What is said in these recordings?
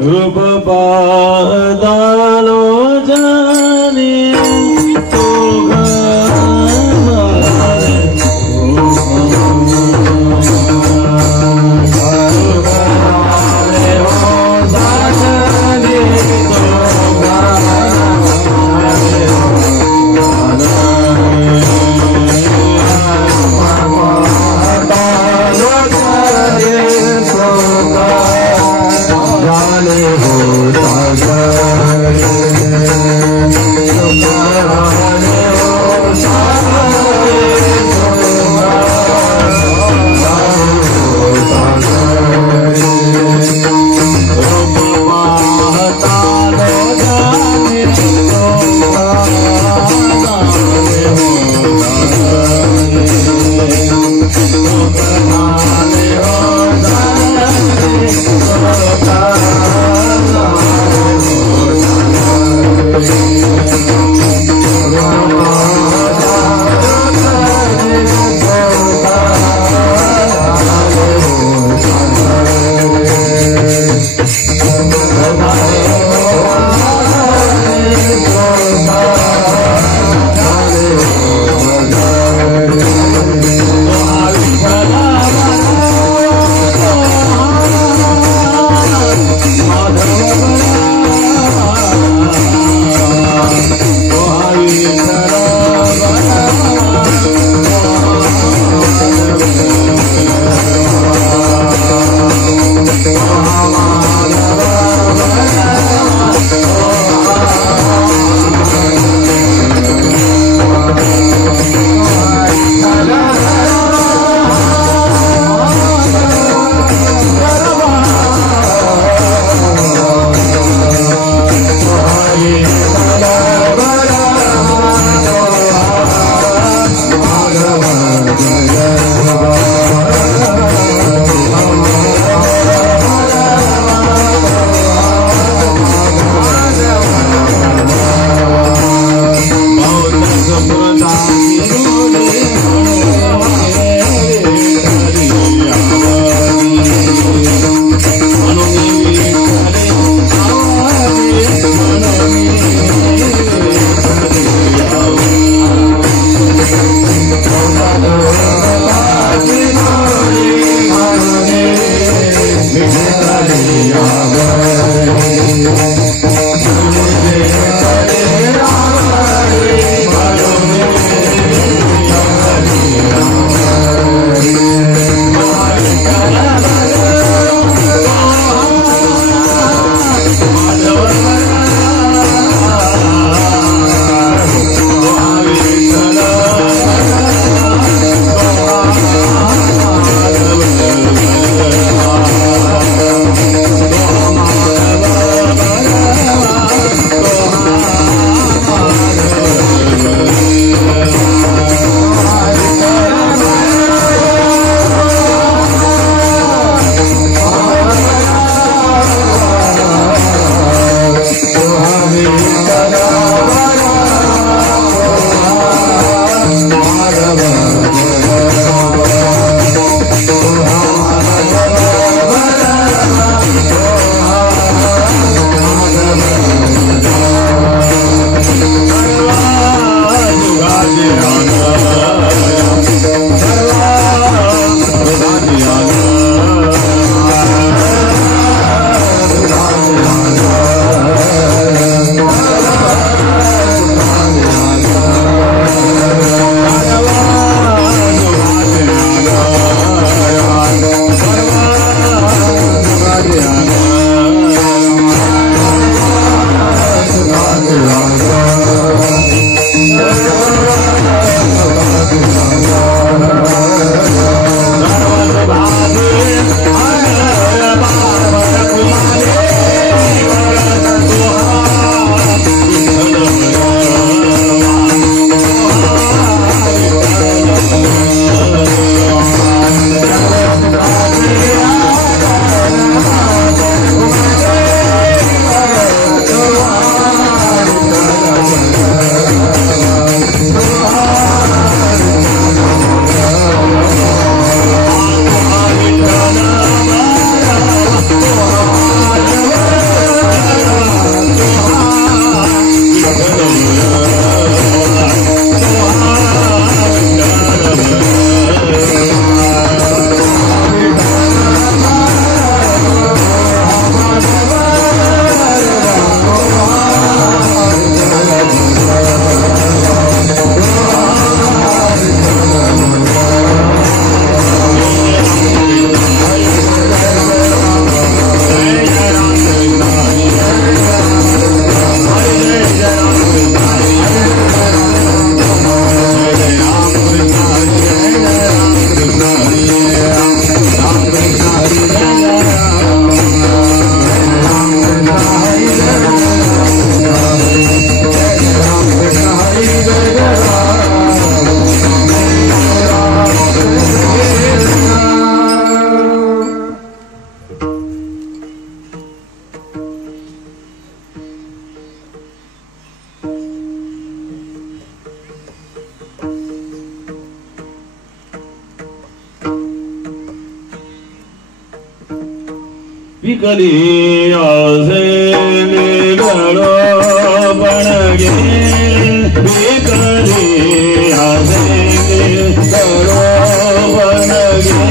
रूप पादालो जाने तो जाने हो विकली आसे निगलो बनगे विकली आसे निगलो बनगे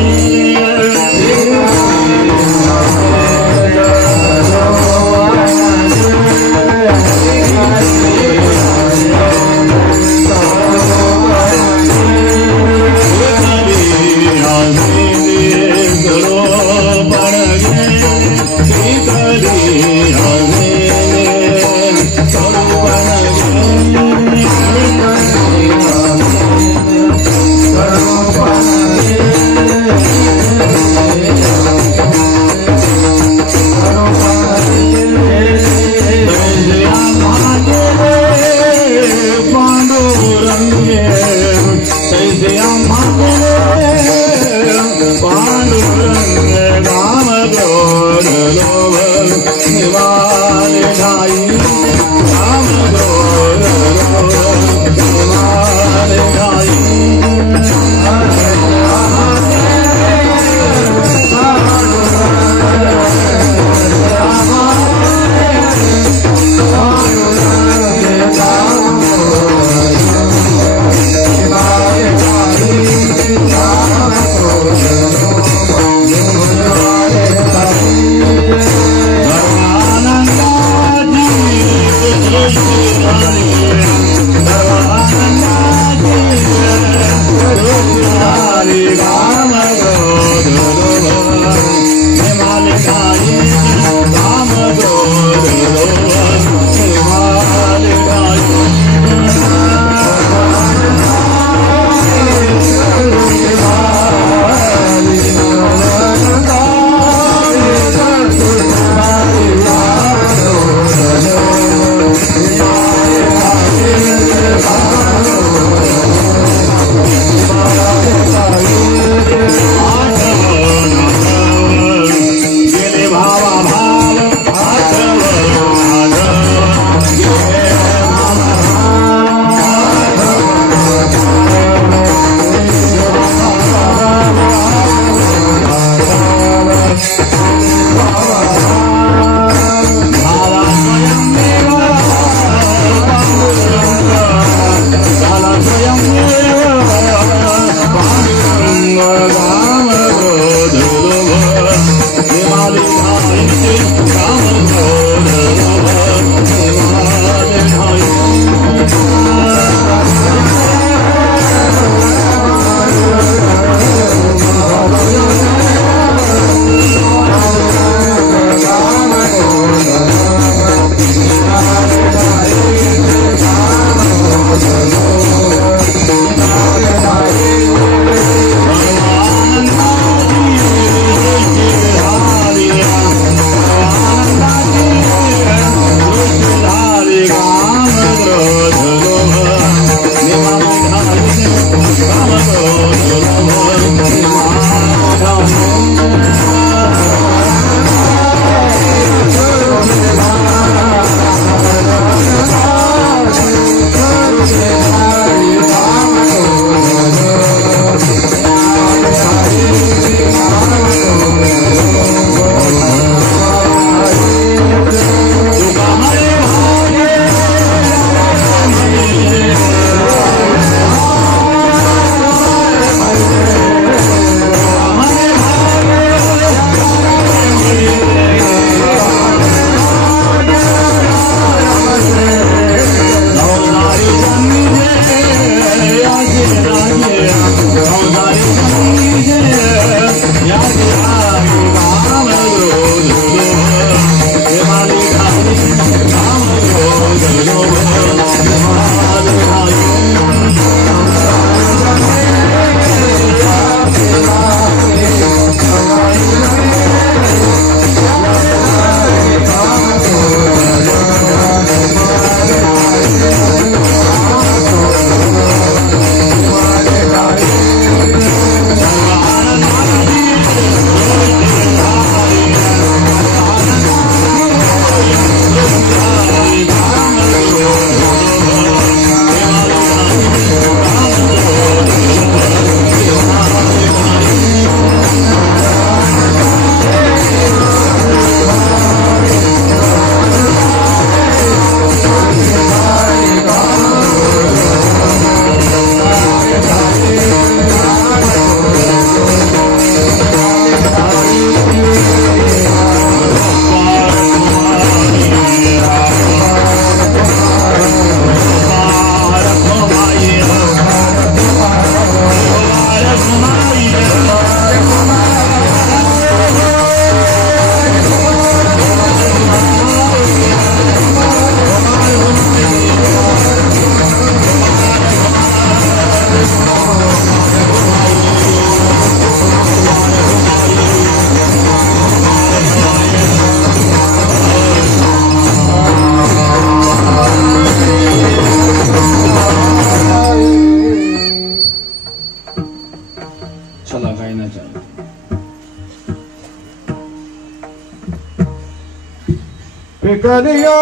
विकलिया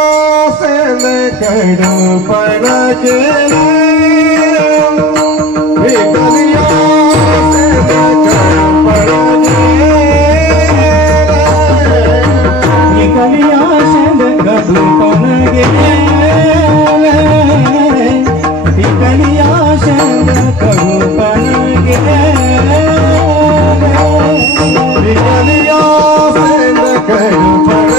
से कडूपण केले विकलिया से कडूपण विकलिया से कडूपण केले विकलिया से कडूपण केले विकलिया से कडूपण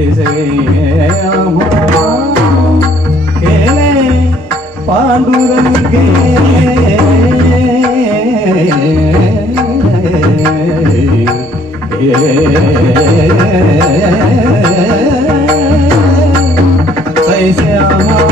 तैसे आम्हा केले पांडुरंगे तैसे आम्हा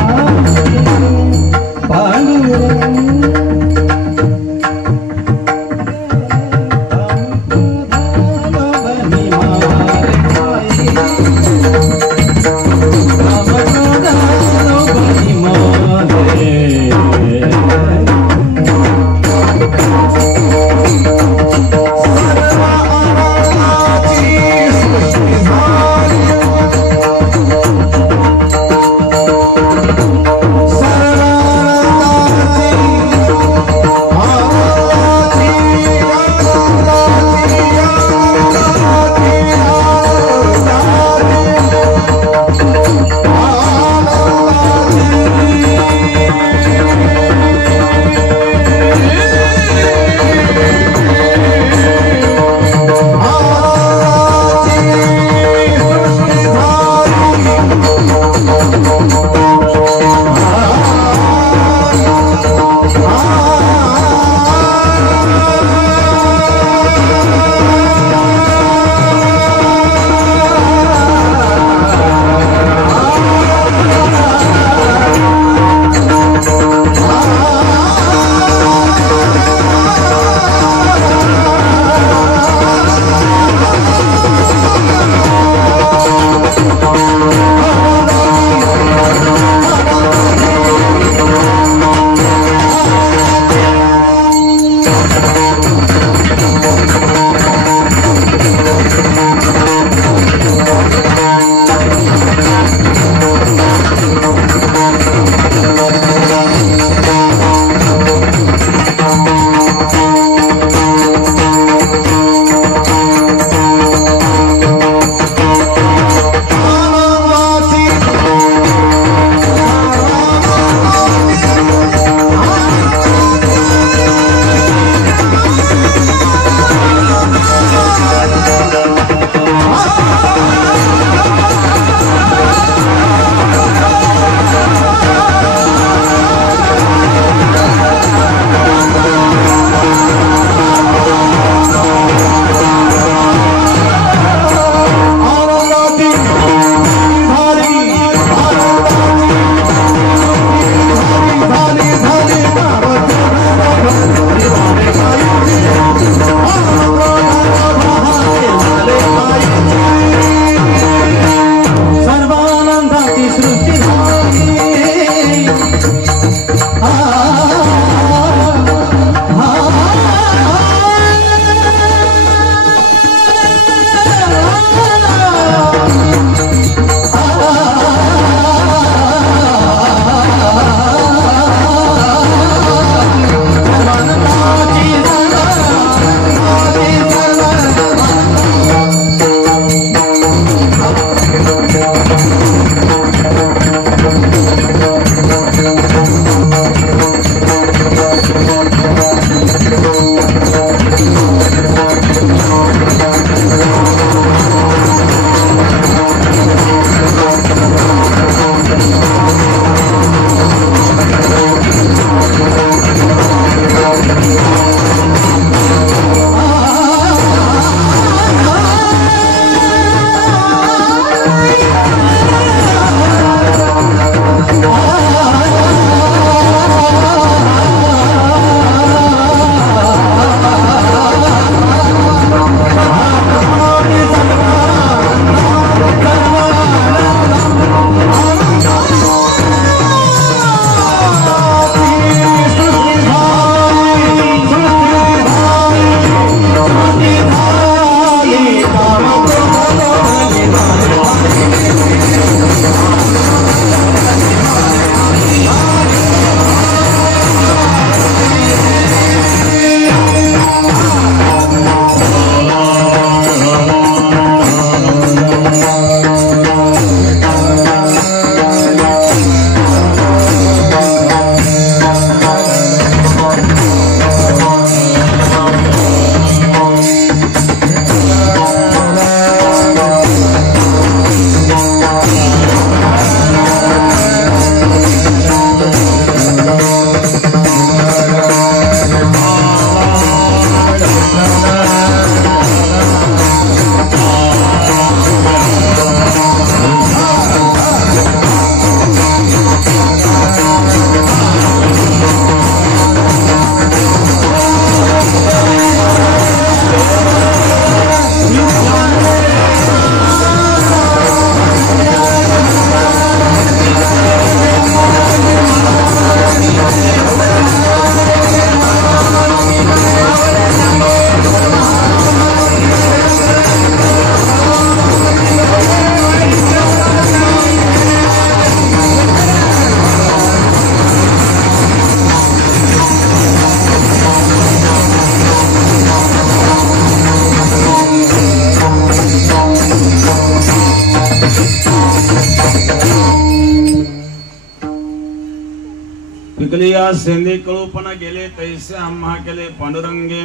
ऐकली या सेंदे कळूपणा गेले तैसे आम्हा केले पांडुरंगे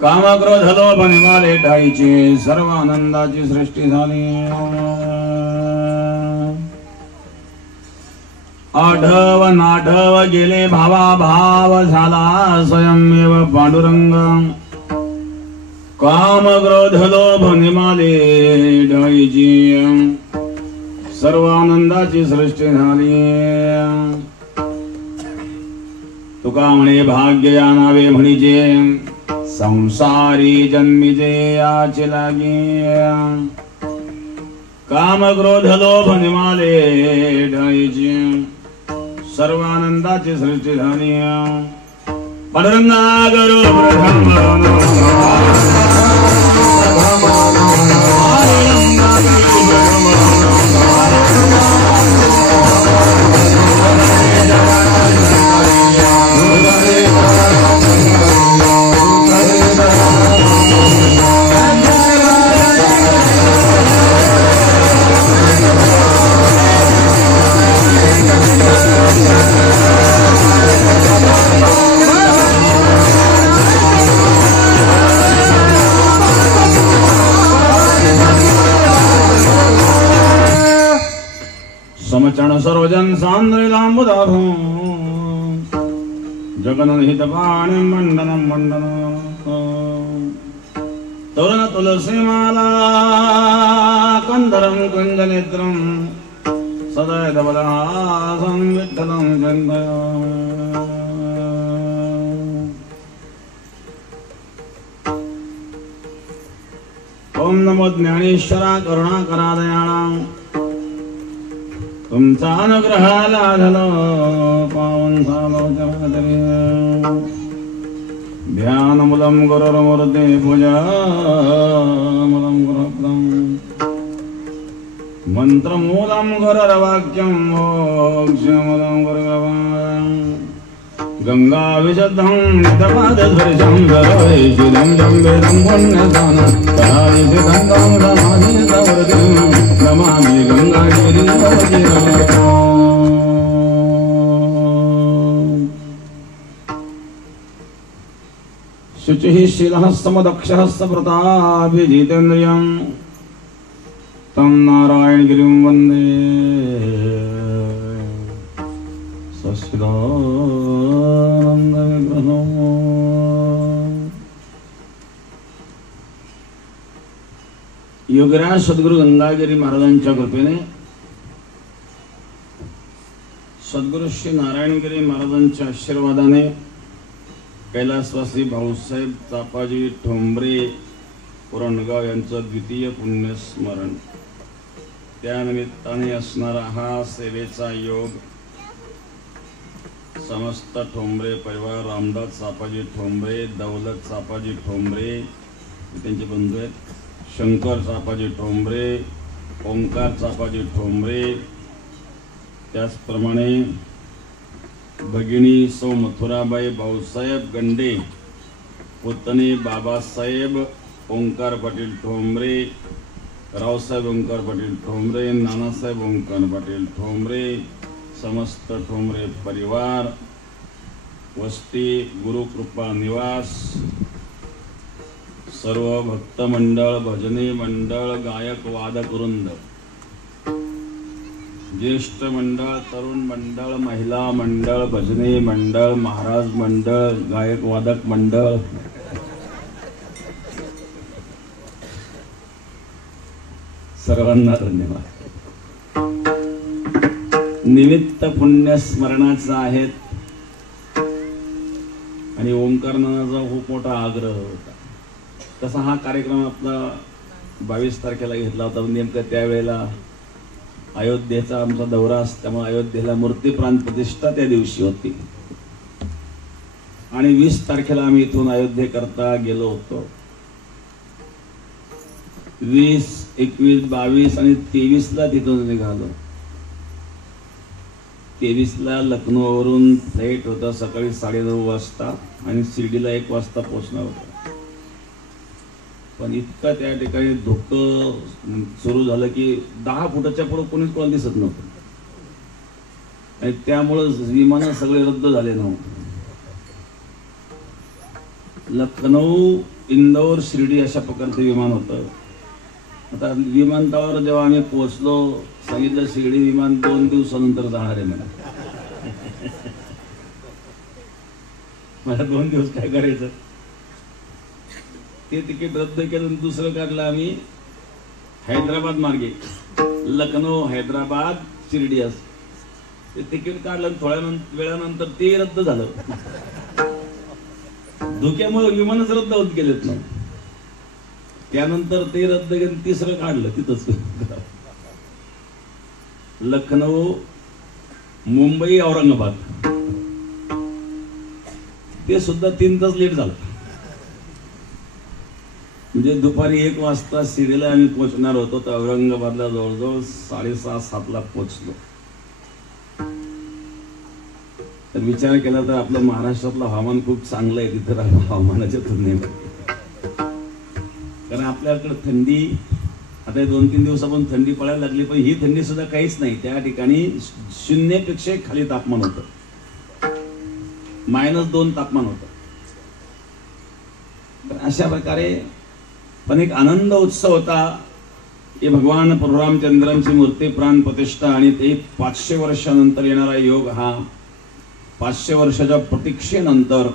कामक्रोध लोभ निवाले ठाईचे सर्व आनंदाची सृष्टी झाली आढव नाढव गेले भावा भाव झाला स्वयंमेव पांडुरंग काम क्रोध लोभ निमाले ढाईची सर्व आनंदाची सृष्टी झाली तुका म्हणे भाग्य या नावे म्हणीचे संसारी जन्मिजे याचे लागे काम क्रोध लोभ निमाले ढाईची सर्व आनंदाची सृष्टी झाली पांडुरंगा गुरु समचरण सर्वजन सांद्रिलांबुदाभू जगन्हित पाणि मंडनं मंडनं तरुण तुलसीमाला कंदरं कुंजनेत्रं सदैवबलहासं विठ्ठलं जङ्गया ओम नमो ज्ञानेश्वरा करुणाकरा दयाळा तुमचा अनुग्रहाला झालो पावन झालो जगदरी ध्यान मूलम गुरुर्मूर्ते पूजा मूलम गुरुपदम मंत्र मूलम गुरुर्वाक्यम मोक्षमूलम गुरुर्भवम् गंगा विशुद्धं नितपादध्वरिजं धरवैशिलं जम्बेदं पुण्यदानं तदाविसिद्धं समाधितवर्तिं नमामि गंगागिरिं शुचिः शीलः समदक्षः सप्रताभिजितेन्द्रियं तं नारायणगिरिं वन्दे योगराज सद्गुरु गंगागिरी महाराजांच्या कृपेने सद्गुरु श्री नारायणगिरी महाराजांच्या आशीर्वादाने कैलासवासी भाऊसाहेब चापाजी ठोंबरे पुरणगाव यांचं द्वितीय पुण्यस्मरण त्यानिमित्ताने असणारा हा सेवेचा योग समस्त ठोंबरे परिवार रामदास चापाजी ठोंबरे दौलत चापाजी ठोंबरे त्यांचे बंधू आहेत शंकर चापाजी ठोंबरे ओंकार चापाजी ठोंबरे त्याचप्रमाणे भगिनी सौ मथुराबाई भाऊसाहेब गंडे पुतणे बाबासाहेब ओंकार पाटील ठोंबरे रावसाहेब ओंकार पाटील ठोंबरे नानासाहेब ओंकार पाटील ठोंबरे समस्त ठोंबरे परिवार वस्ती गुरुकृपा निवास सर्व भक्त मंडळ भजनी मंडळ गायक वादक वृंद ज्येष्ठ मंडळ तरुण मंडळ महिला मंडळ भजनी मंडळ महाराज मंडळ गायक वादक मंडळ सर्वांना धन्यवाद निमित्त पुण्य स्मरणाचं आहेत आणि ओंकार नानाचा खूप मोठा आग्रह होता तसा हा कार्यक्रम आपला 22 तारखेला घेतला होता नेमकं त्यावेळेला अयोध्येचा आमचा दौरा असल्यामुळे अयोध्येला मूर्ती प्राण प्रतिष्ठा त्या दिवशी होती आणि 20 तारखेला आम्ही इथून अयोध्येकरता गेलो होतो 20, 21, 22 आणि 23 ला तिथून निघालो 23 ला लखनौवरून फ्लाईट होता सकाळी 9:30 वाजता आणि शिर्डीला 1 वाजता पोहोचणार होता पण इतका त्या ठिकाणी धुकं सुरू झालं की 10 फुटाच्या पुढे कोणीच कोणाला दिसत नव्हतं आणि त्यामुळं विमानं सगळे रद्द झाले ना. लखनौ, इंदौर, शिर्डी अशा प्रकारचं विमान होतं. आता विमानतळावर जेव्हा आम्ही पोहोचलो, सांगितलं शिर्डी विमान 2 दिवसानंतर जाणार आहे मला. मला 2 दिवस काय करायचं. ते तिकीट रद्द केलं, दुसरं काढलं आम्ही हैदराबाद मार्गे. लखनौ, हैदराबाद, शिर्डी असं ते तिकीट काढलं. थोड्या वेळानंतर ते रद्द झालं. धुक्यामुळे विमानच रद्द होत गेलेत ना. त्यानंतर ते रद्द केलं, तिसरं काढलं तिथंच. लखनौ, मुंबई, औरंगाबाद ते सुद्धा 3 तास लेट झालं. म्हणजे दुपारी 1 वाजता शिर्डीला आम्ही पोहोचणार होतो, तर औरंगाबादला जवळजवळ 6:30-7ला पोहोचलो. तर विचार केला तर आपलं महाराष्ट्रातलं हवामान खूप चांगलं आहे तिथं हवामानाच्या तुलनेमध्ये. कारण आपल्याकडे थंडी आता 2-3 दिवसापासून थंडी पडायला लागली, पण ही थंडी सुद्धा काहीच नाही. त्या ठिकाणी 0पेक्षा खाली तापमान होतं, -2 तापमान होतं. अशा प्रकारे पण एक आनंद उत्सव होता की भगवान परशुरामचंद्रांची मूर्ती प्राण प्रतिष्ठा आणि ते 500 वर्षानंतर येणारा योग. हा 500 वर्षाच्या प्रतीक्षेनंतर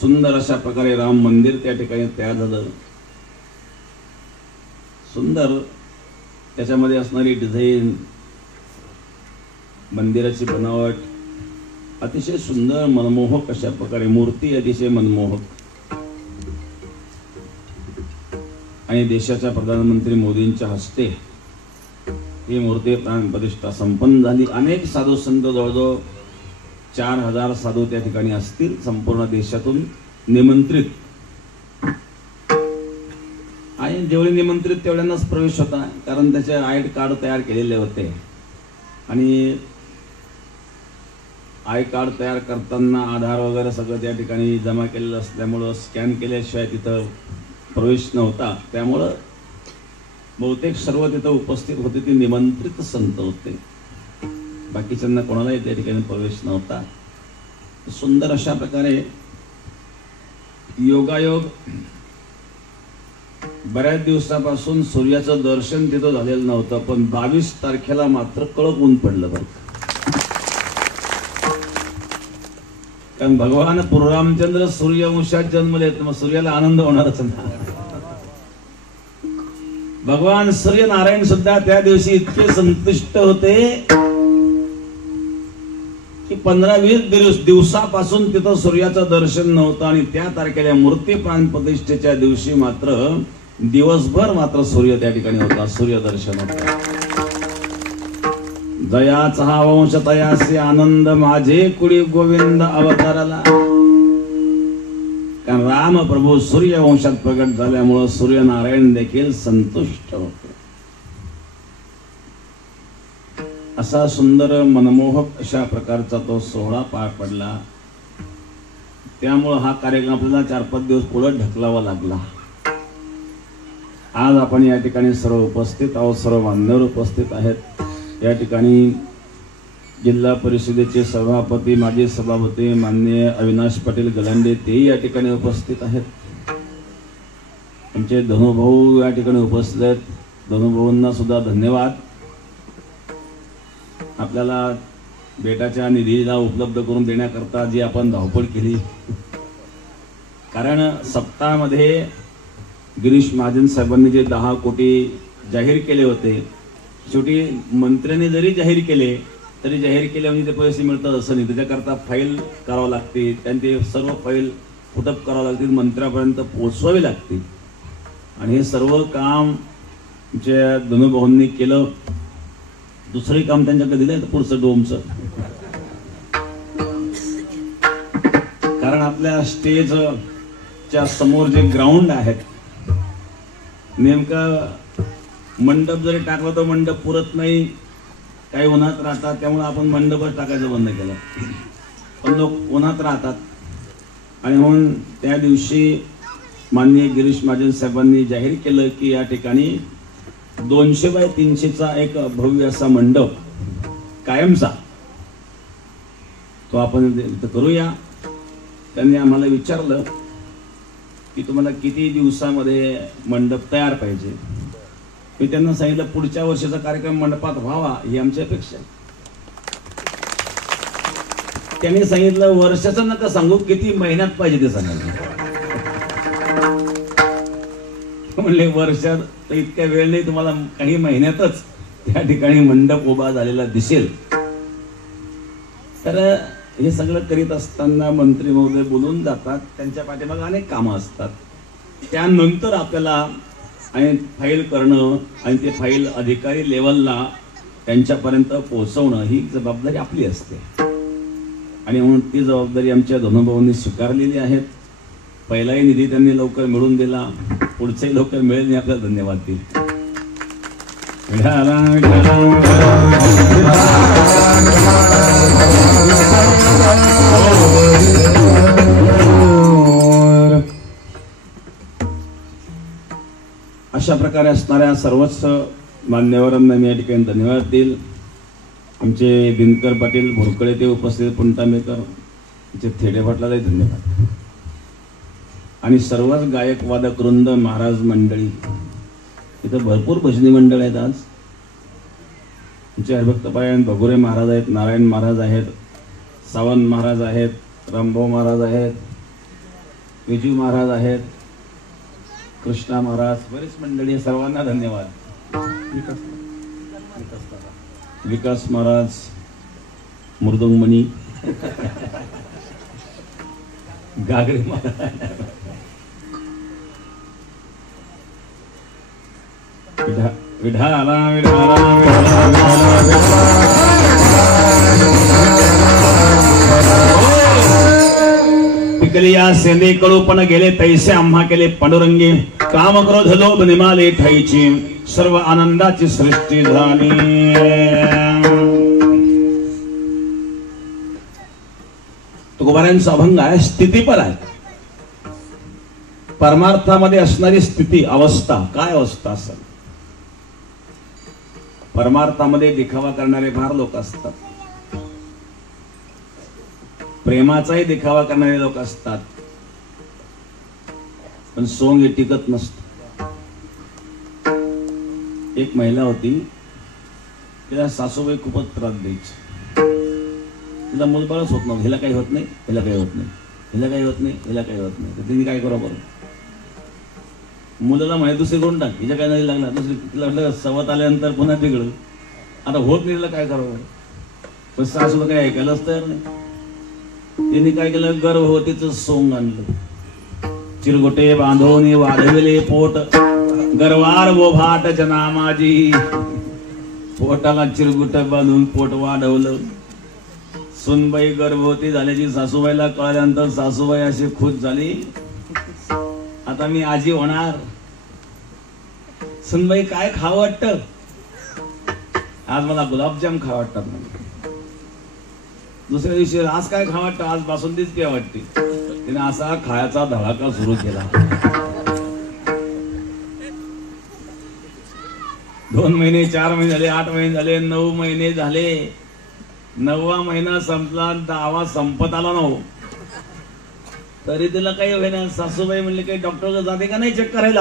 सुंदर अशा प्रकारे राम मंदिर त्या ठिकाणी तयार झालं. सुंदर त्याच्यामध्ये असणारी डिझाईन, मंदिराची बनावट अतिशय सुंदर, मनमोहक अशा प्रकारे मूर्ती, अतिशय मनमोहक. आणि देशाच्या प्रधानमंत्री मोदींच्या हस्ते ही मूर्ती प्राण प्रतिष्ठा संपन्न झाली. अनेक साधू संत, जवळजवळ 4000 साधू त्या ठिकाणी असतील, संपूर्ण देशातून निमंत्रित. आणि जेवढे निमंत्रित तेवढ्यांनाच प्रवेश होता, कारण त्याचे आय कार्ड तयार केलेले होते. आणि आय कार्ड तयार करताना आधार वगैरे सगळं त्या ठिकाणी जमा केलेलं असल्यामुळं स्कॅन केल्याशिवाय तिथं प्रवेश नव्हता. त्यामुळं बहुतेक सर्व तिथं उपस्थित होते ते निमंत्रित संत होते, बाकीच्यांना कोणालाही त्या ठिकाणी प्रवेश नव्हता. सुंदर अशा प्रकारे योगायोग. बऱ्याच दिवसापासून सूर्याचं दर्शन तिथं झालेलं नव्हतं, पण 22 तारखेला मात्र कडक ऊन पडलं बरं. कारण भगवान परशुरामचंद्र सूर्यवंशात जन्मले, मग सूर्याला आनंद होणारच ना. भगवान सूर्यनारायण सुद्धा त्या दिवशी इतके संतुष्ट होते की 15-20 दिवसापासून तिथं सूर्याचं दर्शन नव्हतं. आणि त्या तारखेला मूर्ती प्राण प्रतिष्ठेच्या दिवशी मात्र दिवसभर मात्र सूर्य त्या ठिकाणी होता, सूर्यदर्शन होतं. जयाचा हा वंश तयासे आनंद, माझे कुडी गोविंद अवताराला. कारण राम प्रभू सूर्यवंशात प्रगट झाल्यामुळं सूर्यनारायण देखील संतुष्ट होते. असा सुंदर मनमोहक अशा प्रकारचा तो सोहळा पार पडला. त्यामुळं हा कार्यक्रम आपल्याला 4-5 दिवस पुढे ढकलावा लागला. आज आपण या ठिकाणी सर्व उपस्थित आहोत, सर्व मान्यवर उपस्थित आहेत. या ठिकाणी जिल्हा परिषदेचे सभापती, माजी सभापती माननीय अविनाश पाटील गलांडे तेही या ठिकाणी उपस्थित आहेत. आमचे धनुभाऊ या ठिकाणी उपस्थित आहेत. धनुभाऊंना सुद्धा धन्यवाद. आपल्याला बेटाच्या निधीला उपलब्ध करून देण्याकरता जी आपण धावपळ केली. कारण सप्ताहामध्ये गिरीश महाजन साहेबांनी जे 10 कोटी जाहीर केले होते, शेवटी मंत्र्यांनी जरी जाहीर केले तरी जाहीर केले म्हणजे ते पैसे मिळतात असं नाही. त्याच्याकरता फाईल करावं लागते, त्यांचे सर्व फाईल फुटअप करावं लागतील, मंत्र्यापर्यंत पोचवावी लागते. आणि हे सर्व काम जे धनुभाऊंनी केलं. दुसरंही काम त्यांच्याकडे दिलंय पुढचं डोमचं. कारण आपल्या स्टेजच्या समोर जे ग्राउंड आहेत, नेमका मंडप जरी टाकला तर मंडप पुरत नाही, काही उन्हात राहतात. त्यामुळे आपण मंडपच टाकायचं बंद केलं. पण लोक उन्हात राहतात. आणि म्हणून त्या दिवशी माननीय गिरीश महाजन साहेबांनी जाहीर केलं की या ठिकाणी 200 बाय 300चा एक भव्य असा मंडप कायमचा तो आपण इथं करूया. त्यांनी आम्हाला विचारलं की तुम्हाला किती दिवसामध्ये मंडप तयार पाहिजे. मी त्यांना सांगितलं पुढच्या वर्षाचा कार्यक्रम मंडपात व्हावा ही आमची अपेक्षा आहे. त्यांनी सांगितलं वर्षाचं नका सांगू, किती महिन्यात पाहिजे ते सांगायला. म्हणले वर्षात तर इतक्या वेळ नाही, तुम्हाला काही महिन्यातच त्या ठिकाणी मंडप उभा झालेला दिसेल. तर हे सगळं करीत असताना मंत्री महोदय बोलून जातात, त्यांच्या पाठीमागे अनेक कामं असतात. त्यानंतर आपल्याला आणि फाईल करणं आणि ते फाईल अधिकारी लेवलला त्यांच्यापर्यंत पोहोचवणं ही जबाबदारी आपली असते. आणि म्हणून ती जबाबदारी आमच्या धनुभाऊंनी स्वीकारलेली आहेत. पहिलाही निधी त्यांनी लवकर मिळवून दिला, पुढचाही लवकर मिळेल आणि आपल्याला धन्यवाद देईल. अशा प्रकारे असणाऱ्या सर्वच मान्यवरांना मी या ठिकाणी धन्यवाद देईल. आमचे दिनकर पाटील भोरकडे ते उपस्थित, पुंटामेकर, आमचे थेडे पाटलालाही धन्यवाद. आणि सर्वच गायक वादक वृंद, महाराज मंडळी, इथं भरपूर भजनी मंडळ आहेत. आज आमचे हरिभक्तपायन भगुरे महाराज आहेत, नारायण महाराज आहेत, सावंत महाराज आहेत, रामभाऊ महाराज आहेत, विजू महाराज आहेत, कृष्णा महाराज, बरीच मंडळी. सर्वांना धन्यवाद. विकास महाराज, मृदुंगमणी, गागरे महाराज, विढाला पिकलिया सेंदे कडूपण गेले तैसे आम्हा केले पांडुरंगी. काम क्रोध लोभ निमाले ठाईची, सर्व आनंदाची सृष्टी झाली. तुकोबारांचा अभंग आहे, स्थितीपर आहे. परमार्थामध्ये असणारी स्थिती, अवस्था, काय अवस्था असेल. परमार्थामध्ये दिखावा करणारे फार लोक असतात, प्रेमाचाही दिखावा करणारे लोक असतात, पण सोंग हे टिकत नसत. एक महिला होती, तिला सासूबाई खूपच त्रास द्यायची. तिला मुलबाळच होत नव्हतं. हिला काही होत नाही, हिला काही होत नाही, हिला काही होत नाही, हिला काही होत नाही. तर तिने काय करावं बरं, मुलाला माहिती दुसरी करून टाक, हिच्या काय नाही लागला. दुसरी तिला वाटलं सवत आल्यानंतर पुन्हा बिघडलं, आता होत नाही, तिला काय करावं. पण सासूला काही ऐकायलाच तयार नाही. तिने काय केलं, गर्भवतीचं सोंग आणलं, चिरगुटे बांधवून वाढविले पोट, गर्वार बोभाट जना माझी. पोटाला चिरगुट बांधून पोट वाढवलं. सुनबाई गर्भवती झाल्याची सासूबाईला कळल्यानंतर सासूबाई अशी खुश झाली, आता मी आजी होणार. सुनबाई काय खावं वाटतं, आज मला गुलाबजाम खावं वाटतात. दुसऱ्या दिवशी आज काय खावं वाटतं, आज बासुंदीच प्या वाटते. तिने असा खायचा धडाका सुरू केला. 2 महिने, 4 महिने झाले, 8 महिने झाले, 9 महिने झाले. 9वा महिना संपला, 10वा संपत आला नव्ह तरी तिला काही होईना. सासूबाई म्हणले काही डॉक्टरकडे जाते का नाही चेक करायला.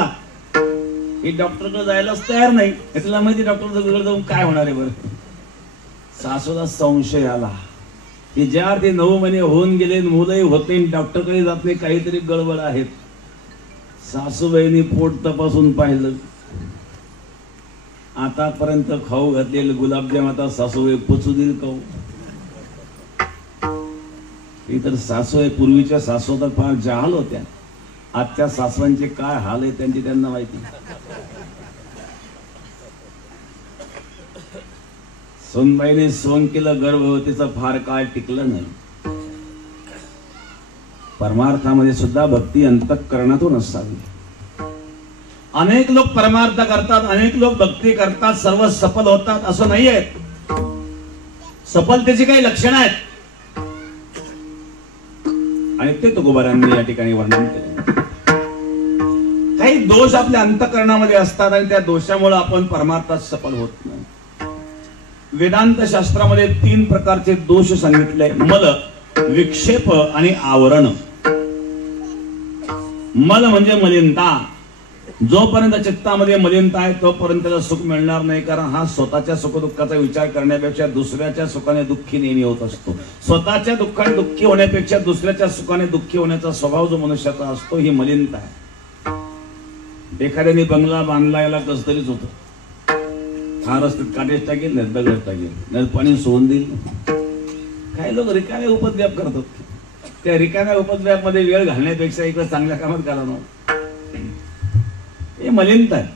ही डॉक्टरकडे जायलाच तयार नाही. तिला माहिती डॉक्टरकडे जाऊन काय होणार आहे. बरं, सासूला संशय आला की ज्या अर्थी 9 महिने होऊन गेले, मुलंही होते, डॉक्टरकडे जात नाही, काहीतरी गडबड आहेत. सासूबाईंनी पोट तपासून पाहिलं. आतापर्यंत खाऊ घातलेले गुलाबजाम आता सासूबाई पचू देईल खाऊ. इतर सासू आहे, पूर्वीच्या सासू तर फार जहाल होत्या. आजच्या सासवांचे काय हाल आहे त्यांची त्यांना माहिती. सोनबाईने सोंग केलं, गर्भवतीचं फार काळ टिकलं नाही. परमार्थामध्ये सुद्धा भक्ती अंतःकरणातून असावी. अनेक लोक परमार्थ करतात, अनेक लोक भक्ती करतात, सर्व सफल होतात असं नाही आहे. सफलतेची काही लक्षणं आहेत आणि ते तुकोबारांनी या ठिकाणी वर्णन केले. काही दोष आपल्या अंतःकरणामध्ये असतात आणि त्या दोषामुळे आपण परमार्थात सफल होत नाही. वेदांत शास्त्रामध्ये 3 प्रकारचे दोष सांगितले: मल, विक्षेप आणि आवरण. मल म्हणजे मलिनता. जोपर्यंत चित्तामध्ये मलिनता आहे तोपर्यंत त्याला सुख मिळणार नाही, कारण हा स्वतःच्या सुखदुःखाचा विचार करण्यापेक्षा दुसऱ्याच्या सुखाने दुःखी नेहमी होत असतो. स्वतःच्या दुःखाने दुःखी होण्यापेक्षा दुसऱ्याच्या सुखाने दुःखी होण्याचा स्वभाव जो मनुष्याचा असतो ही मलिनता आहे. एखाद्याने बंगला बांधला, याला कस तरीच होतं. हा रस्त्यात काटेच टाकेल, नाही दगड टाकेल, नाही पाणी सोडून देईल. काही लोक रिकामे उपद्व्याप करतात. त्या रिकाम्या उपद्व्याप मध्ये वेळ घालण्यापेक्षा इकडे चांगल्या कामात घालवणं हे मलिनता आहे.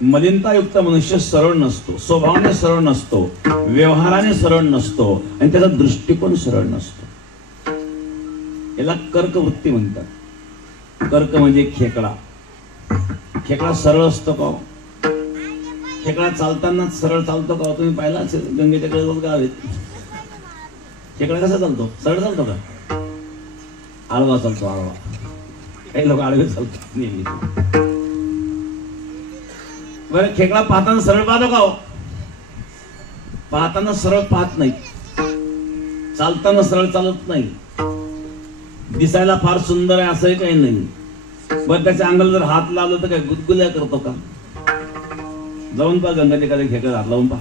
मलिनतायुक्त मनुष्य सरळ नसतो, स्वभावाने सरळ नसतो, व्यवहाराने सरळ नसतो आणि त्याचा दृष्टिकोन सरळ नसतो. याला कर्कवृत्ती म्हणतात. कर्क म्हणजे खेकडा. खेकडा सरळ असतो का? खेकडा चालताना सरळ चालतो का? तुम्ही पाहिला असेल गंगेच्या कडे गाव आहेत. खेकडा कसा चालतो? सरळ चालतो का? आळवा चालतो, आळवा. काही लोक आडवे चालतात नेहमी. बरं, खेकडा पाहताना सरळ पाहतो का? पाहताना सरळ पाहत नाही, चालताना सरळ चालत नाही. दिसायला फार सुंदर आहे असंही काही नाही. बरं, त्याच्या अंगाला जर हात लावलं तर काय गुदगुल्या करतो का? जाऊन पहा गंगाच्या कडे खेकडा हात लावून पहा,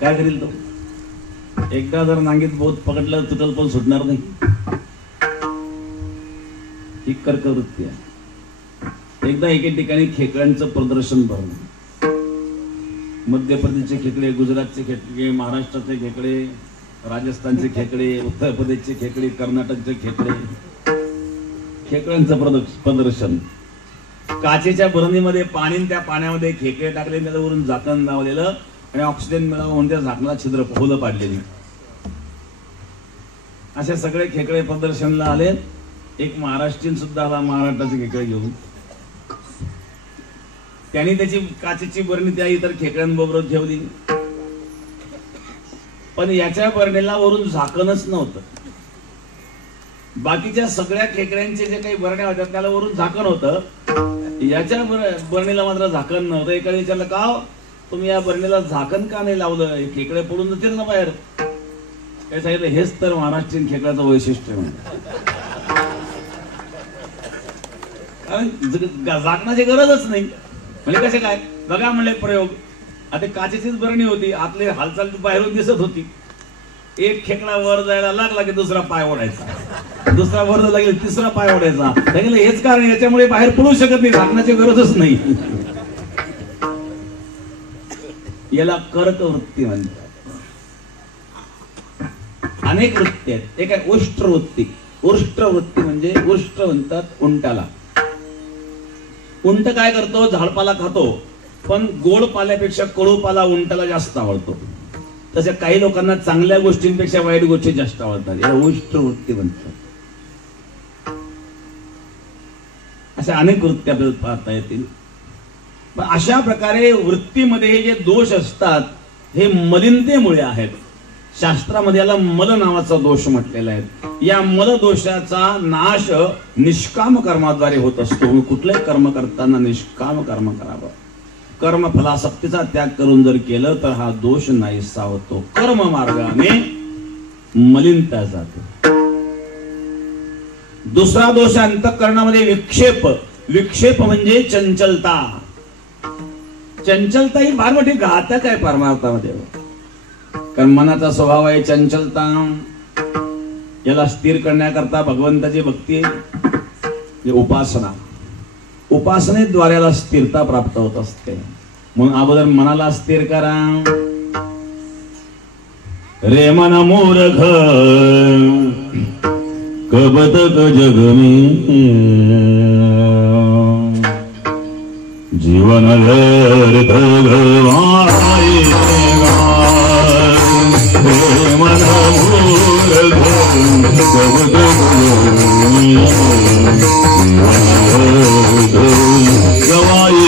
काय करेल तो? एकदा जर नांगीत बोट पकडलं तुटल पण सुटणार नाही. ही कर्कवृत्ती आहे. एकदा एके ठिकाणी खेकड्यांचं प्रदर्शन भरलं. मध्य प्रदेशचे खेकडे, गुजरातचे खेकडे, महाराष्ट्राचे खेकडे, राजस्थानचे खेकडे, उत्तर प्रदेशचे खेकडे, कर्नाटकचे खेकडे. खेकड्यांचं प्रदर्शन. काचेच्या बरणीमध्ये पाणी, त्या पाण्यामध्ये खेकडे टाकले, त्याच्यावरून झाकण लावलेलं आणि ऑक्सिजन मिळावं म्हणून त्या झाकणाला छिद्र होलं पाडलेली. असे सगळे खेकडे प्रदर्शनला आले. एक महाराष्ट्रीयन सुद्धा आला महाराष्ट्राचे खेकडे घेऊन. त्यांनी त्याची काचेची बरणी त्या इतर खेकड्यांबरोबर ठेवली, पण याच्या बरणीला वरून झाकणच नव्हतं. बाकीच्या सगळ्या खेकड्यांचे जे काही बरण्या होत्या त्याला वरून झाकण होतं, याच्या बरणीला मात्र झाकण नव्हतं. एकाने विचारलं, का तुम्ही या बरणीला झाकण का नाही लावलं? हे खेकडे पडून जातील ना बाहेर. काय सांगितलं, हेच तर महाराष्ट्रीयन खेकड्याचं वैशिष्ट्य आहे. कारण झाकणाची गरजच नाही. म्हणजे कसे काय? बघा म्हणले प्रयोग. आता काचेचीच बरणी होती, आतले हालचाल बाहेरून दिसत होती. एक खेकडा वर जायला लागला की दुसरा पाय ओढायचा, दुसरा वर जायला लागला तिसरा पाय ओढायचा. त्यामुळे हेच कारण, याच्यामुळे बाहेर पडू शकत नाही, झाकणाची गरजच नाही. याला कर्कवृत्ती म्हणतात. अनेक वृत्ती आहेत. एक आहे उष्ट्रवृत्ती. उष्ट्रवृत्ती म्हणजे उष्ट्र म्हणतात उंटाला. उंट काय करतो? झाडपाला खातो, पण गोड पाल्यापेक्षा कडू पाला उंटाला जास्त आवडतो. तसे काही लोकांना चांगल्या गोष्टींपेक्षा वाईट गोष्टी जास्त आवडतात. याला उष्ट्रवृत्ती म्हणतात. अशा अनेक वृत्ती आपल्याला पाहता येतील. पण अशा प्रकारे वृत्तीमध्ये हे जे दोष असतात हे मलिनतेमुळे आहेत. शास्त्रामध्ये याला मल नावाचा दोष म्हटलेला आहे. या मल दोषाचा नाश निष्काम कर्माद्वारे होत असतो. कुठलंही कर्म करताना निष्काम कर्म करावं. कर्म फलासक्तीचा त्याग करून जर केलं तर हा दोष नाहीसा होतो. कर्म मार्गाने मलिनता जाते. दुसरा दोष अंतःकरणामध्ये विक्षेप. विक्षेप म्हणजे चंचलता. चंचलता ही फार मोठी घातक आहे परमार्थामध्ये. कारण मनाचा स्वभाव आहे चंचलता. याला स्थिर करण्याकरता भगवंताची भक्ती, उपासना, उपासनेद्वारे याला स्थिरता प्राप्त होत असते. म्हणून अगोदर मनाला स्थिर करा. रे मन मूर्ख कबतक जग में जीवन व्यर्थ गवाए मन मूर्ख कबतक गवाए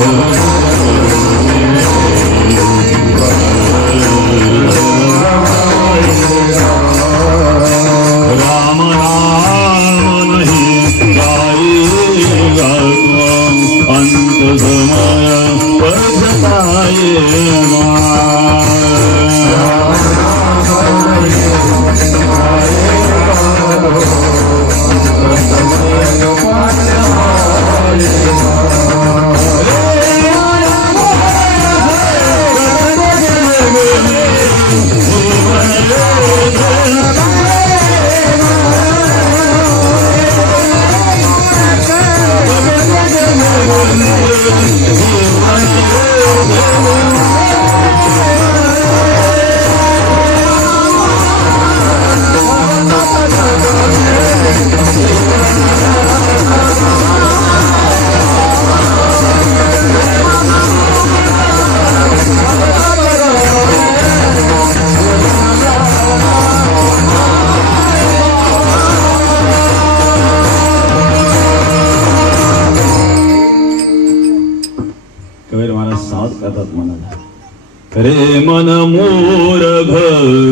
Oh रे मन मूर्ख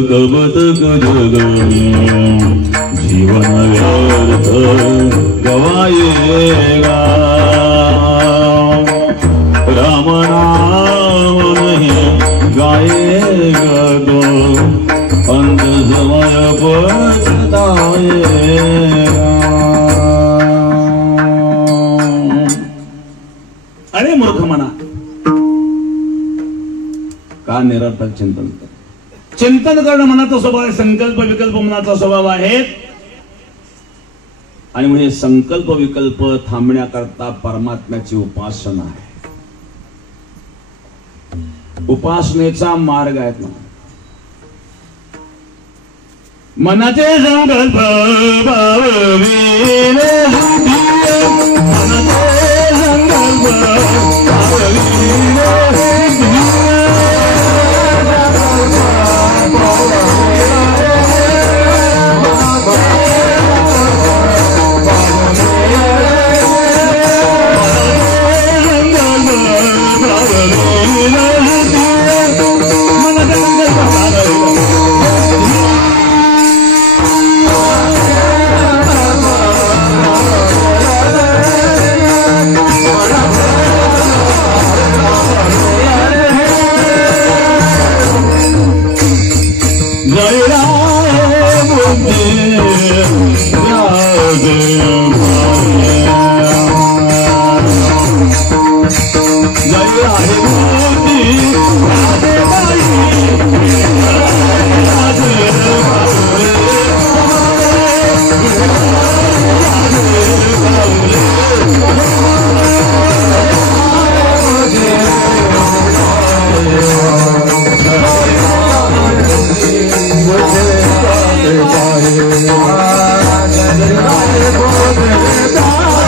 गवत जग जीवन व्यर्थ गवाएगा राम नाम नहीं गाएगा तो अंत समय पछताएगा। अरे मूर्ख मना का निरर्थक चिंतन कर, चिंतन करणं मनाचा स्वभाव आहे, संकल्प विकल्प मनाचा स्वभाव आहे आणि म्हणजे संकल्प विकल्प थांबण्याकरता परमात्म्याची उपासना आहे, उपासनेचा मार्ग आहे ना। मनाचे संकल्प भावविले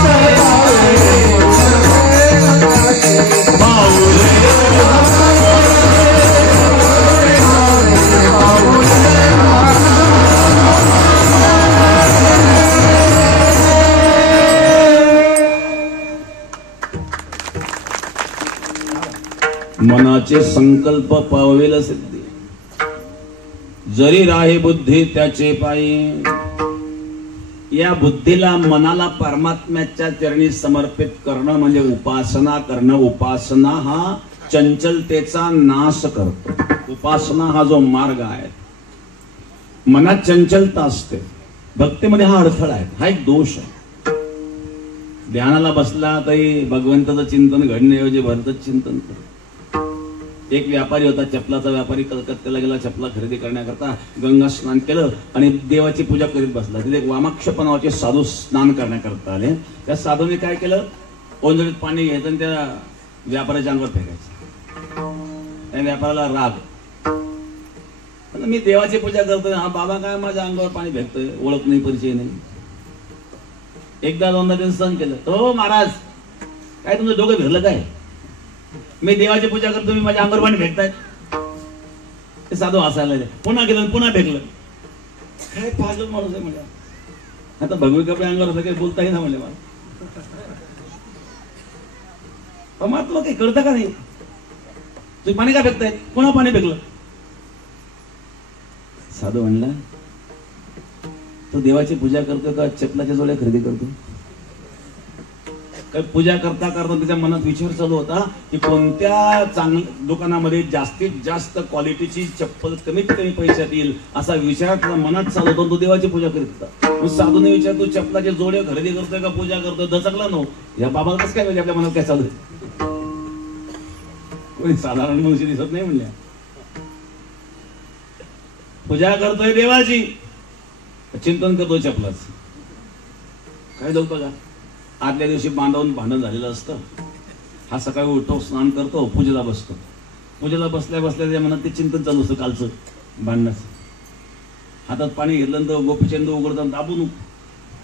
मनाचे संकल्प भावविले मनाचे संकल्प पावेल सिद्धी, जरी राहे बुद्धी त्याचे पायी। या बुद्धीला मनाला परमात्म्याच्या चरणी समर्पित करणं म्हणजे उपासना करणं। उपासना हा चंचलतेचा नाश करतो। उपासना हा जो मार्ग आहे, मनात चंचलता असते, भक्तीमध्ये हा अडथळा आहे, हा एक दोष आहे। ध्यानाला बसला तरी भगवंताचं चिंतन घडण्याऐवजी भरतच चिंतन करतो। एक व्यापारी होता, चपलाचा व्यापारी, कलकत्त्याला गेला चपला खरेदी करण्याकरता, गंगा स्नान केलं आणि देवाची पूजा करीत बसला। तिथे एक वामाक्षप नावाचे साधू स्नान करण्याकरता आले। त्या साधूने काय केलं, ओंजळीत पाणी घ्यायचं आणि त्या व्यापाऱ्याच्या अंगावर फेकायचं। त्या व्यापाऱ्याला राग, मी देवाची पूजा करतोय, हा बाबा काय माझ्या अंगावर पाणी फेकतोय, ओळख नाही परिचय नाही। एकदा दोनदा दिन सहन केलं, हो महाराज काय तुमचं डोकं फिरलं काय, मी देवाची पूजा करतो, मी माझ्या अंगावर पाणी फेकतायत। ते साधू हसायला लागले, पुन्हा केलं, पुन्हा फेकलं। काय पागल माणूस आहे म्हणजे, आता भगवी कपडे अंगावर काही बोलता येईल ना म्हणजे मला, महात्मा काही कळतं का नाही, तुम्ही पाणी का फेकतायत, पुन्हा पाणी फेकलं। साधू म्हणला, तो देवाची पूजा करतो का चपलाच्या जोड्या खरेदी करतो? पूजा करता करता त्याच्या मनात विचार चालू होता की कोणत्या चांगल्या दुकानामध्ये जास्तीत जास्त क्वालिटीची चप्पल कमीत कमी पैशात येईल असा विचार त्याच्या मनात चालू होता. तो देवाची पूजा करीत होता. मग साधूने विचार, तू चप्पलाचे जोडे खरेदी करतोय का पूजा करतोय? दचकला नो. या बाबाला कसं काय म्हणजे आपल्या मनात काय चालू आहे? कोणी साधारण मनुष्य दिसत नाही म्हणल्या. पूजा करतोय देवाची, चिंतन करतोय चपलाच. काय लोक बघा, आदल्या दिवशी बांधावून भांडण झालेलं असतं. हा सकाळी उठतो, स्नान करतो, पूजेला बसतो. पूजेला बसल्या बसल्या त्याच्या मनात ते चिंतन चालू असतं कालचं भांडणाचं. हातात पाणी घेतलं तर गोपीचंद उघडतात, दाबून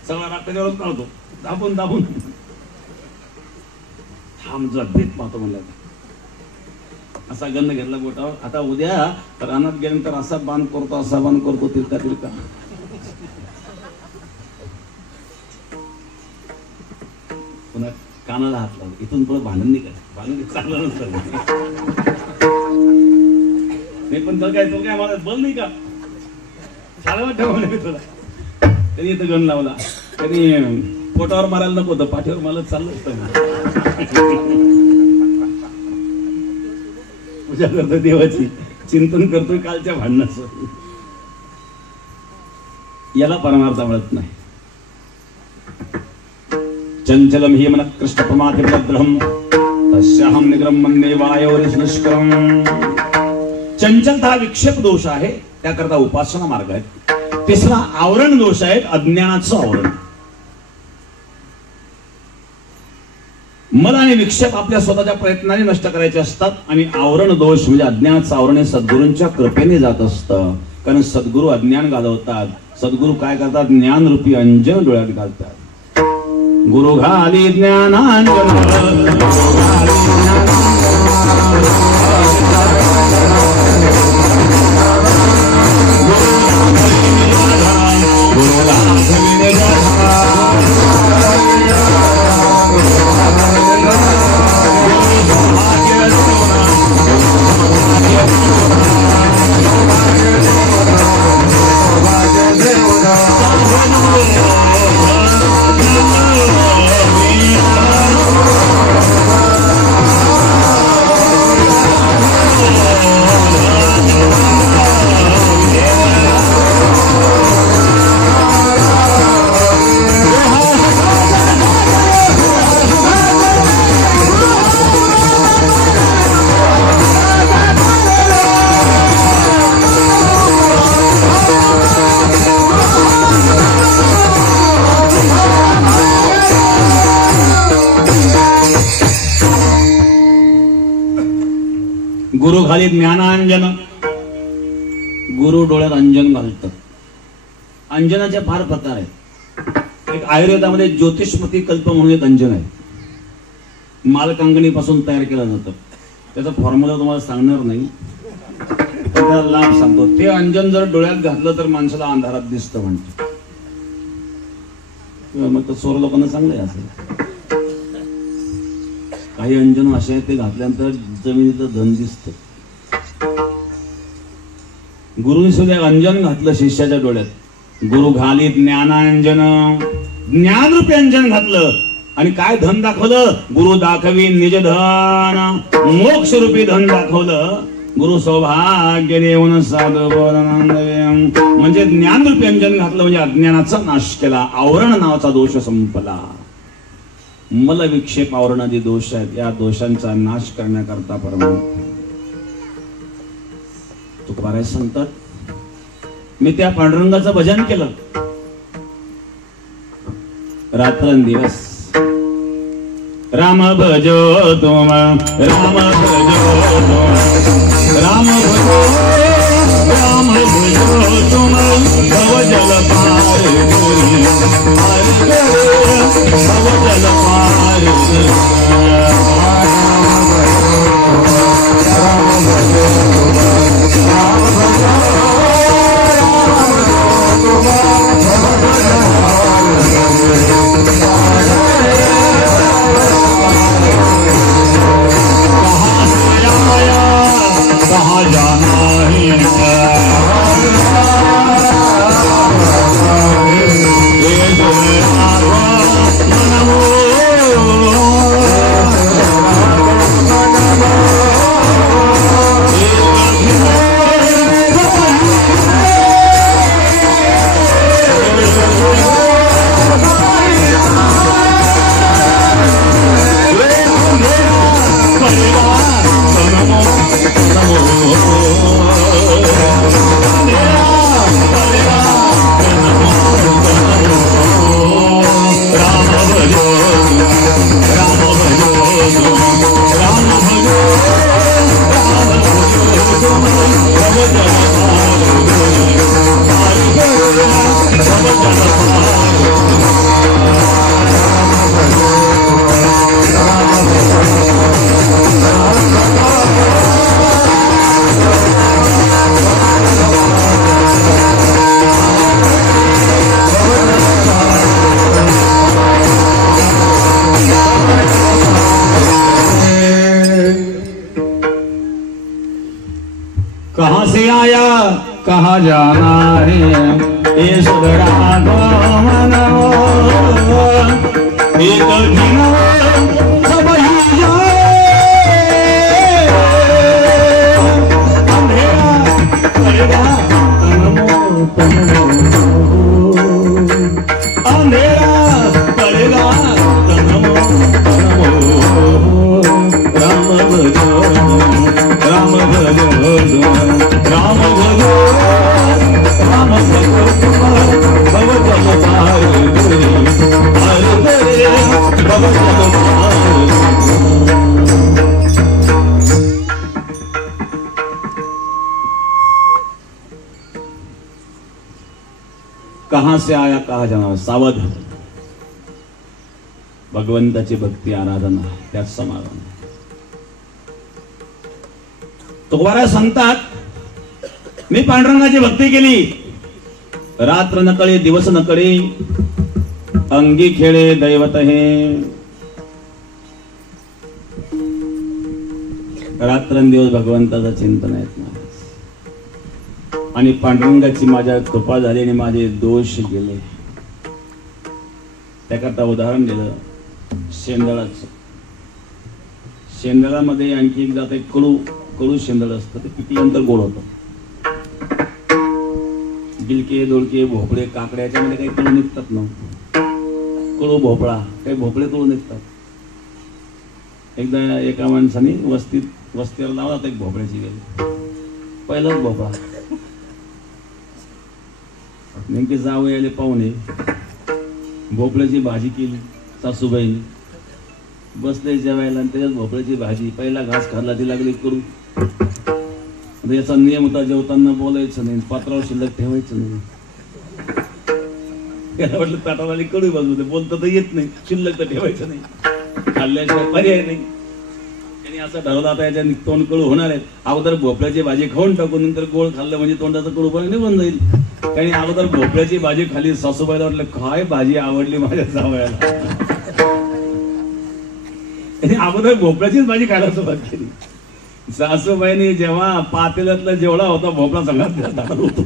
सगळा राग त्याच्यावरच काढतो, दाबून दाबून. हा म्हणजे भेट पाहतो म्हणलं. असा गंध घेतला बोटावर. आता उद्या रानात गेल्यानंतर असा बांध करतो, असा बांध करतो, तिरका तिरका. पुन्हा कानाला हात लावला. इथून पुढे भांडण नाही करायचं. भांडण चांगलं नसतं. नाही पण तो काय मला बल नाही का चालवा ठेवलं मी तुला. त्यांनी इथं गण लावला. त्यांनी पोटावर मारायला नको होतं, पाठीवर मला चाललं असतं. पूजा करतोय देवाची, चिंतन करतोय कालच्या भांडणाचं. याला परमार्थ मिळत नाही. चंचलम हि मनः कृष्णप्रमातिप्रद्रहं तस्याहं निग्रहं मन्ये वायोरिष्निष्करम्. चंचलता हा विक्षेप दोष आहे, त्याकरता उपासना मार्ग आहे. तिसरा आवरण दोष आहे, अज्ञानाचं आवरण. मन आणि विक्षेप आपल्या स्वतःच्या प्रयत्नाने नष्ट करायचे असतात. आणि आवरण दोष म्हणजे अज्ञानाचं आवरण हे सद्गुरूंच्या कृपेने जात असतं. कारण सद्गुरू अज्ञान घालवतात. सद्गुरू काय करतात? ज्ञानरूपी अंजन डोळ्यात घालतात. गुरु घाली ज्ञानांजन, गुरु घाली ज्ञानांजन. गुरु डोळ्यात अंजन घालतात. अंजनाचे फार प्रकार आहेत. एक आयुर्वेदामध्ये ज्योतिषमती कल्प म्हणून एक अंजन आहे. मालकांगणीपासून तयार केलं जातं. त्याचा फॉर्म्युला तुम्हाला सांगणार नाही, पण त्याला लाभ सांगतो. ते अंजन जर डोळ्यात घातलं तर माणसाला अंधारात दिसतं म्हणतो. मग तर सोर लोकांना चांगलं आहे असेल. काही अंजन असे आहेत ते घातल्यानंतर जमिनीचं धन दिसतं. गुरुने सुद्धा अंजन घातलं शिष्याच्या डोळ्यात. गुरु घाली ज्ञानांजन, ज्ञानरूपी अंजन घातलं. आणि काय धन दाखवलं? गुरु दाखवी निज धन, मोक्ष रूपी धन दाखवलं. गुरु सौभाग्य देऊन साधू म्हणजे ज्ञानरूपी अंजन घातलं म्हणजे अज्ञानाचा नाश केला. आवरण नावाचा दोष संपला. मल विक्षेप आवरणाचे दोष आहेत. या दोषांचा नाश करण्याकरता परमार्थ तुकाराय सांगतात, मी त्या पांडुरंगाचं भजन केलं रात्रंदिवस. राम भजो तुम, राम भजो तुम, राम भजो, राम भजो तुम, भव जल पार करी, भव जल पार कहाँ जाना है कहाँ से आया कहाँ जाना है ये सुधरा मनो एक जीना सब ही जाए अंधेरा पड़ेगा अंधेरा पड़ेगा राम भजो राम भजो राम भजो राम भजो भगवत कहां से आया कहा जाणार सावध भगवंताची भक्ती आराधना त्यात समाधान. तुकोबाराय सांगतात मी पांडुरंगाची भक्ती केली रात्र नकळे दिवस नकळे अंगी खेळे दैवत हे रात्रंदिवस भगवंताचं चिंतन आहेत ना आणि पांडुरंगाची माझ्या कृपा झाली आणि माझे दोष गेले. त्याकरता उदाहरण दिलं शेंदळाचं. शेंदळामध्ये आणखी एक जात एक कडू शेंदळ असतं ते पिकल्यानंतर गोड होतं. गिलके दोडके भोपळे काकड्या याच्यामध्ये काही कडू निघतात ना कडू भोपळा काही भोपळे कडू निघतात. एकदा एका माणसाने वस्तीवर लावला एक भोपळ्याची गेली पहिलाच भोपळा नेमके जावं यायला पाहुणे भोपळ्याची भाजी केली सासूबाईने बसले जेवायला आणि त्याच्यात भोपळ्याची भाजी पहिला घास खाल्ला ती लागली कडू. याचा नियम होता जेवताना बोलायचं नाही पात्रावर शिल्लक ठेवायचं नाही. त्याला वाटलं ताटाला कडू बाजू बोलता तर येत नाही शिल्लक तर ठेवायचं नाही खाल्ल्याशिवाय पर्याय नाही. त्यांनी असं ठरवलं आता याच्या तोंड कडू होणार आहे अगोदर भोपळ्याची भाजी खाऊन टाकून नंतर गोड खाल्लं म्हणजे तोंडाचं कडूपणा निघून जाईल. त्यांनी अगोदर भोपळ्याची भाजी खाली सासूबाईला वाटलं काय भाजी आवडली माझ्या जावयाला. त्यांनी अगोदर भोपळ्याचीच भाजी खायला सुरुवात केली. सासूबाईने जेव्हा पातेल्यातला जेवढा होता भोपळा सगळ्यात होतो.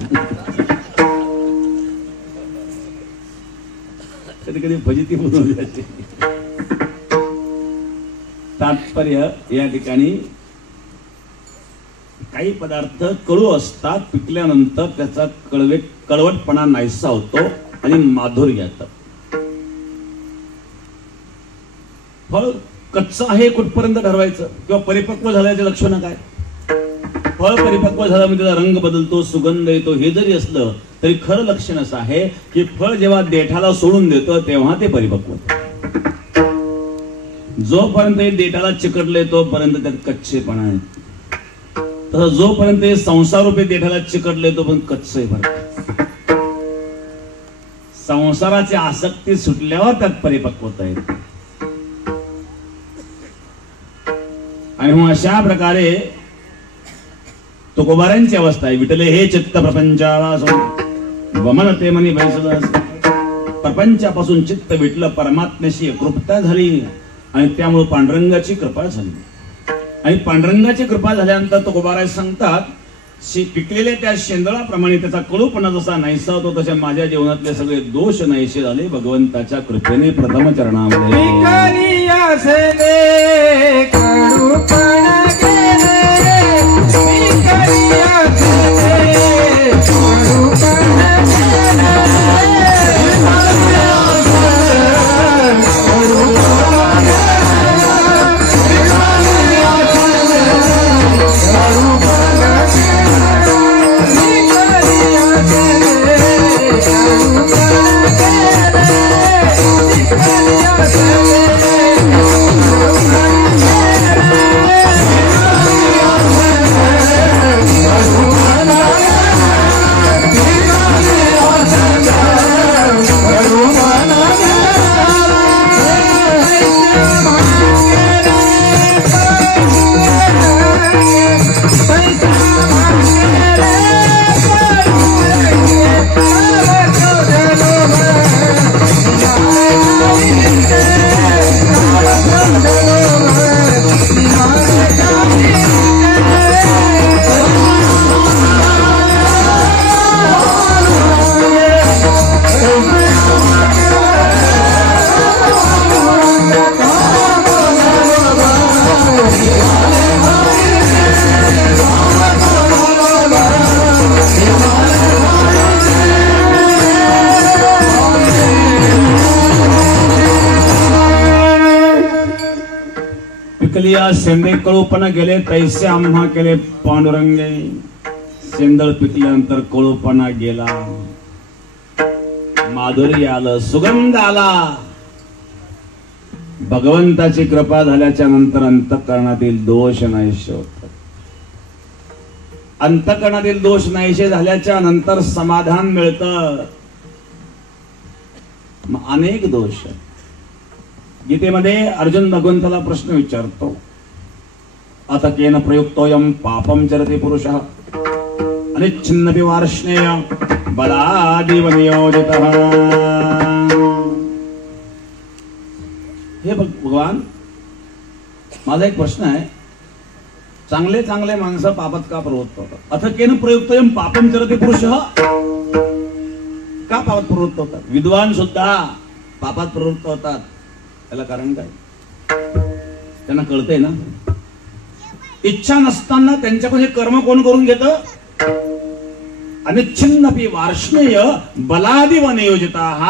कधी कधी फजिती होऊन जाते. तात्पर्य या ठिकाणी काही पदार्थ कडू असतात पिकल्यानंतर त्याचा कडवटपणा नाहीसा होतो आणि माधुर्य येतं. फळ कच्चं आहे कुठपर्यंत ठरवायचं किंवा परिपक्व झाल्याचे लक्षण काय. फळ परिपक्व झाल्यामध्ये त्याचा रंग बदलतो सुगंध येतो हे जरी असलं तरी खरं लक्षण असं आहे की फळ जेव्हा देठाला सोडून देतो तेव्हा ते परिपक्व होतं. जोपर्यंत देठाला चिकटले तोपर्यंत त्यात कच्चेपणा आहे. तसं जोपर्यंत संसार रूपी देठाला चिकटले तोपर्यंत कच्चे भरत. संसाराची आसक्ती सुटल्यावर त्यात परिपक्वता येते. आणि मग अशा प्रकारे तुकोबारांची अवस्था आहे. विठले हे चित्त प्रपंचापासून वमन ते मनी बैसलं. प्रपंचापासून चित्त विटलं परमात्म्याशी कृपता झाली आणि त्यामुळे पांडुरंगाची कृपा झाली. आणि पांडुरंगाची कृपा झाल्यानंतर तुकोबाराय सांगतात पिकलेल्या त्या शेंदळाप्रमाणे त्याचा कडूपणा जसा नाहीसा होतो तशा माझ्या जीवनातले सगळे दोष नाहीसे झाले भगवंताच्या कृपेने. प्रथम चरणामध्ये Oh पिकलिया शेंदे कळूपणा गेले तैसे आम्हा केले पांडुरंगे. शेंदळ पिकल्यानंतर कळूपणा गेला, माधुरी आलं, सुगंध आला. भगवंताची कृपा झाल्याच्या नंतर अंतःकरणातील दोष नाहीसे होतात. अंतःकरणातील दोष नाहीसे झाल्याच्या नंतर समाधान मिळतं. अनेक दोष. गीतेमध्ये अर्जुन भगवंताला प्रश्न विचारतो, अथ केन प्रयुक्तोयम पापम चरते पुरुषः अनिच्छिन्नपि वार्ष्णेय बलादिव नियोजितः. हे भगवान, माझा एक प्रश्न आहे, चांगले चांगले माणसं पापात का प्रवृत्त होतात? अथ केन प्रयुक्तोयम पापम चरते पुरुषः, का पापात प्रवृत्त होतात? विद्वान सुद्धा पापात प्रवृत्त होतात. त्याला कारण काय? त्यांना कळतंय ना, इच्छा नसताना त्यांच्याकडे कर्म कोण करून घेतं? अनिच्छिन्नपी वार्ष्णेय बलादिव नियोजितः.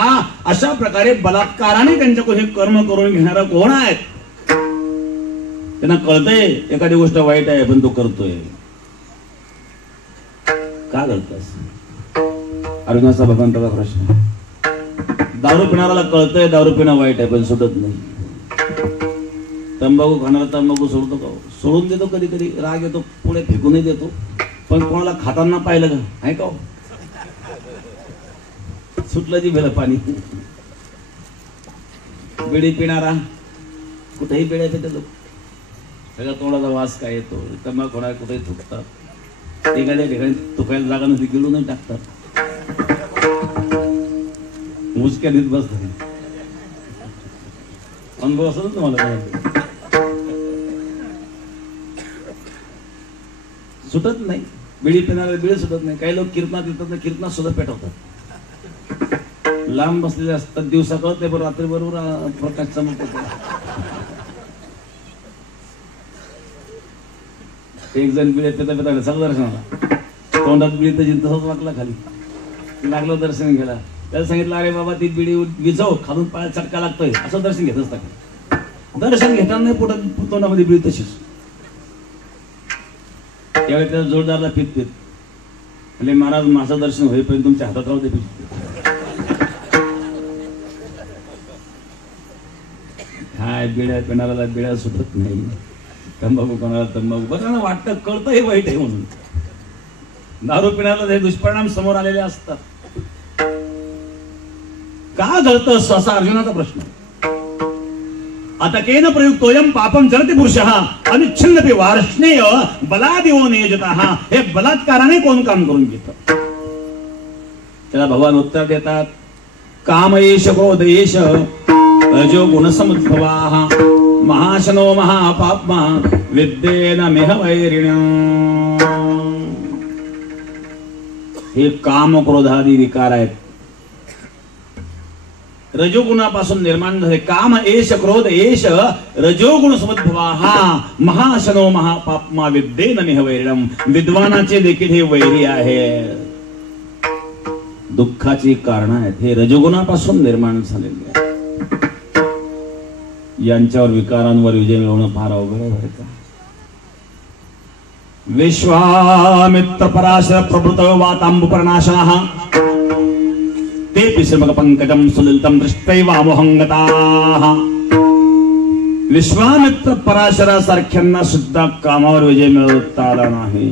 अशा प्रकारे बलात्काराने त्यांच्याकडे कर्म करून घेणारा कोण आहेत? त्यांना कळतंय एखादी गोष्ट वाईट आहे पण तो करतोय. का करतोस? अर्जुनाचा भगवंताचा प्रश्न. दारू पिणाऱ्याला कळतंय दारू पिणं वाईट आहे पण सुटत नाही. तंबाखू खाणारा तंबाखू सोडतो का? सोडून देतो, कधी कधी राग येतो, पुढे फेकूनही देतो. पण कोणाला खाताना पाहिलं का? आहे का? सुटलं जी भेलं पाणी. बिडी पिणारा कुठेही बिड्या पिते लोक, सगळ्या तोंडाचा वास काय येतो. तंबाखू होणार कुठेही थुकतात, एखाद्या ठिकाणी थुकायला जागा नसली गिळूनही टाकतात, मुसक्या देत बसतात. अनुभव असं तुम्हाला सुटत नाही. बिडी पिणारे बिडी सुटत नाही. काही लोक कीर्तनात येतात ना, कीर्तनात सुद्धा पेटवतात. लांब बसलेले असतात, दिवसा कळत नाही पण रात्री बरोबर प्रकाश चमकतो. एक जण बिडी पिता पिता सगळं दर्शनाला, तोंडात बिडी तर तसंच वाकला खाली, लागलं दर्शन घ्यायला. त्याला सांगितलं, अरे बाबा ती बिडी विझव, खालून पायात चटका लागतोय, असं दर्शन घेत असतात. दर्शन घेताना नाही पोटात तोंडामध्ये बिडी तशीच. त्यावेळी त्याला जोरदारला पित पित म्हणजे महाराज माझं दर्शन होईपर्यंत तुमच्या हातात राहू दे. काय बिड्या पिणाऱ्याला बिड्या सुटत नाही, तंबाखू कोणाला तंबाखू. बरं वाटतं, कळतं हे वाईट आहे म्हणून. दारू पिण्याला हे दुष्परिणाम समोर आलेले असतात. का घडतं असा अर्जुनाचा प्रश्न. आता केन प्रयुक्तोयम पापम चरते पुरुषः अनिच्छिन्नपि वार्ष्णेय बलादिव नियोजितः. हे बलात्काराने कोण काम करून घेतं? त्याला भगवान उत्तर देतात, कामयेश क्रोधयेश रजो गुणसमुद्भवाः महाशनो महापाप्मा विद्येन मेह वैरिण्यम्. हे काम क्रोधादी विकार आहेत, रजोगुणापासून निर्माण झाले. काम एष क्रोध एष रजोगुण समुद्भवाः महाशनो महापाप्मा विद्येन मेह वैरिण्यम्. विद्वानाचे देखील हे वैरी आहे, दुःखाची कारण आहेत, हे रजोगुणापासून निर्माण झालेले आहे. यांच्यावर विकारांवर विजय मिळवणं फार अवघड आहे बरं का. विश्वामित्र पराशर प्रभृत वातांबुपर्णाशाः ते पिश्रमक पंकजम सुलिलतम दृष्टैवामोहंगताः. विश्वामित्र पराशरासारख्यांना सुद्धा कामावर विजय मिळवता आला नाही.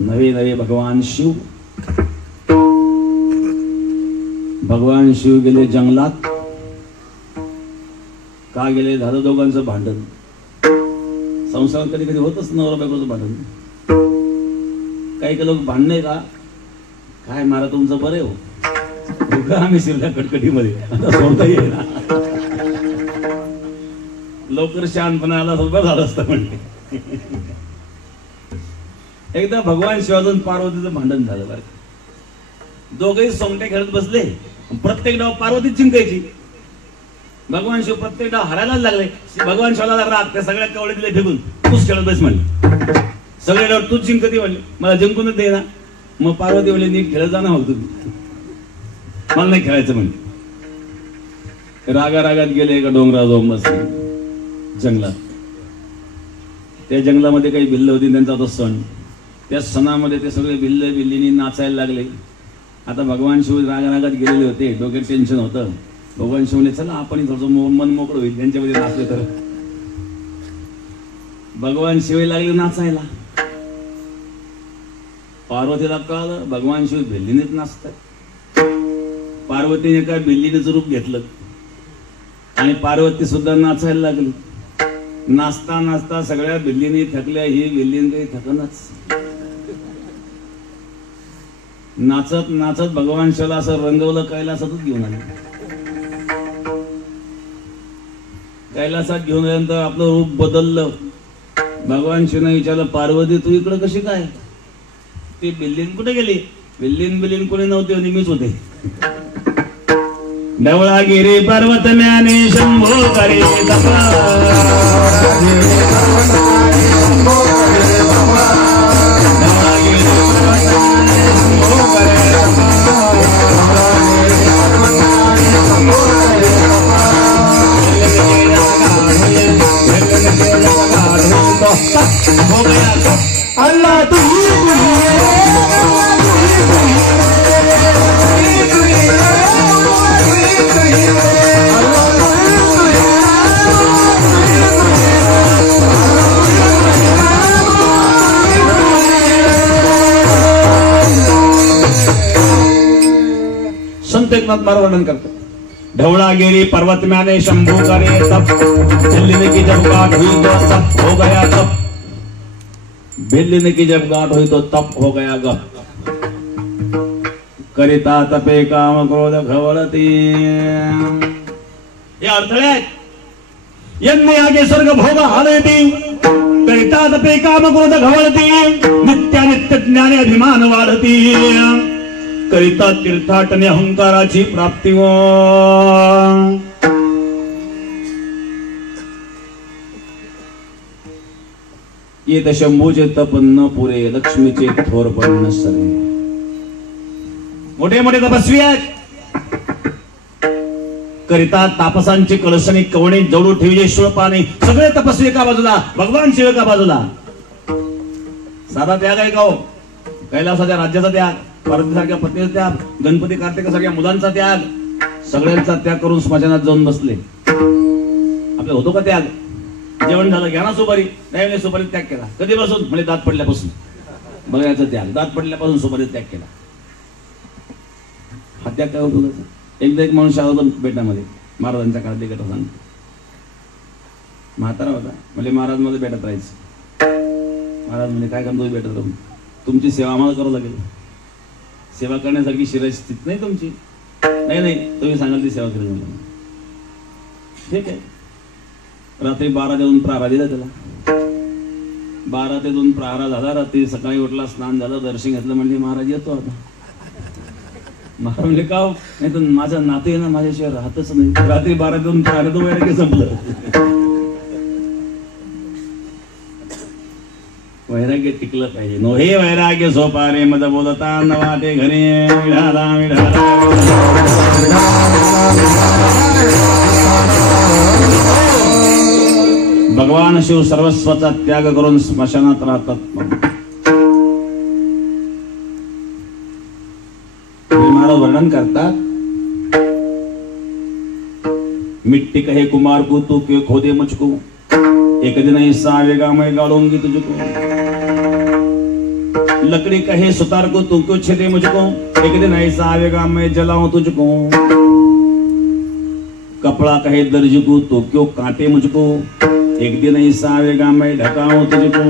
नवे नवे भगवान शिव गेले जंगलात. का गेले? झालं दोघांचं भांडण. संसारात कधी कधी होतच नवरा बायकोचं भांडण. काही काही लोक भांडणे का काय मारा तुमचं बरे हो, आम्ही शिरल्या कटकटीमध्ये आता सोडता येईल ना. लवकर शहाणपणा आला सोबत झालं असतं म्हणते. एकदा भगवान शिवाजून पार्वतीचं भांडण झालं बरं. दोघेही सोंगटे खेळत बसले. प्रत्येक डाव पार्वती जिंकायची. भगवान शिव प्रत्येक डाव हरायलाच लागले. भगवान शिवाला राग, त्या सगळ्या कवळे दिले फेकून, तूच खेळत बस म्हणले. सगळे डाव तूच जिंकती म्हणले, मला जिंकूनच दे ना. मग पार्वती म्हणले, नीट खेळत जा ना, मग तुम्ही मला नाही खेळायचं म्हणले. रागारागात गेले एका डोंगरावर जाऊन बसले जंगलात. त्या जंगलामध्ये काही भिल्ल होती, त्यांचा तो सण. त्या सणामध्ये ते सगळे भिल्ल बिल्लीनी नाचायला लागले. आता भगवान शिव रागारागात गेलेले होते, डोक्यात टेन्शन होतं. भगवान शिवने चला आपण थोडंसं मन मोकळं होईल त्यांच्यामध्ये नाचले तर. भगवान शिव लागले नाचायला. पार्वतीला कळलं भगवान शिव भिल्लीनेच नाचतात. पार्वतीने काय भिल्लीनेच रूप घेतलं आणि पार्वती सुद्धा नाचायला लागली. नाचता नाचता सगळ्या भिल्लीने थकल्या, ही भिल्लीने काही थकनच. नाचत नाचत भगवान शिवला असं रंगवलं, कैलासातच घेऊन आले. कैलासात घेऊन आल्यानंतर आपलं रूप बदललं. भगवान शिवने विचारलं, पार्वती तू इकडं कशी काय? ती बिल्लीन कुठे गेली? बिल्लीन कोणी नव्हते, मीच होते. ढवळागिरी पर्वत म्याने शंभो करे तपा. अल्लाह तू संत एकनाथ महाराज वर्णन करतात. ढवळागिरी पर्वत म्याने शंभू करे तप. बिल्ली की जब गांठ हुई तो तप हो गया तप. बिल्ली की जब गांठ हुई तो तप हो गया गप. करिता तपे काम क्रोध घवळती. हे अडथळे आहेत. यज्ञ आगे स्वर्ग भोग हालती. करिता तपे काम क्रोध घवळती. नित्यानित्य ज्ञाने अभिमान वाढती. करिता तीर्थाटने अहंकाराची प्राप्ती हो. येत शंभूचे तप न पुरे. लक्ष्मीचे थोर पण न सरे. मोठे मोठे तपस्वी आहेत. करिता तापसांची कळसणी कवणी जवळून ठेवजे शिवपाने. सगळे तपस्वी एका बाजूला, भगवान शिव एका बाजूला. साधा त्याग आहे का हो? कैलासाच्या राज्याचा त्याग, पार्वतीसारख्या पत्नीचा त्याग, गणपती कार्तिकासारख्या मुलांचा त्याग, सगळ्यांचा त्याग करून स्मशानात जाऊन बसले. आपल्या होतो का त्याग? जेवण झालं, घ्या ना सुपारी. नाही सुपारीत त्याग केला. कधीपासून? म्हणजे दात पडल्यापासून. बघायचा त्याग, दात पडल्यापासून सुपारीत त्याग केला. हा त्याग काय होतो? एकदा एक माणूस आला होता बेटामध्ये, महाराजांच्या काळातली कथा सांगतो. म्हातारा होता, म्हणजे महाराज मध्ये बेटात राहायचं. महाराज म्हणजे काय करतो बेटात राहून? तुमची सेवा आम्हाला करावं लागेल. सेवा करण्यासारखी शिरस्थिती नाही तुमची. नाही तुम्ही सांगाल ती सेवा करेल. ठीक आहे. रात्री 12 ते 2 प्रहारा दिला त्याला. 12 ते 2 प्रहारा झाला. रात्री सकाळी उठला, स्नान झालं, दर्शन घेतलं. म्हणजे महाराज येतो आता. महाराज म्हणजे का? नाही तर माझा नातं आहे ना, माझ्याशिवाय राहतच नाही. रात्री 12 ते 2 प्रहारा तो वैराग्य संपलं. वैराग्य टिकलं पाहिजे. नो हे वैराग्य सोपारे मद बोलता न वाटे घरी. विढाला विढाला भगवान शिव सर्वस्वाचा त्याग करून स्मशानात राहतात. महाराज वर्णन करतात. मिट्टी कहे कुमार को तू क्यों खोदे मुझको. एक दिन ऐसा आएगा मैं गाड़ूंगी तुझको. लकड़ी कहे सुतार को तू क्यों छेदे मुझको. एक दिन ऐसा आएगा मैं जलाऊं तुझको. कपड़ा कहे दर्जी को तू क्यों काटे मुझको. एक दिन ऐसा आएगा मैं ढकाऊं तुझको.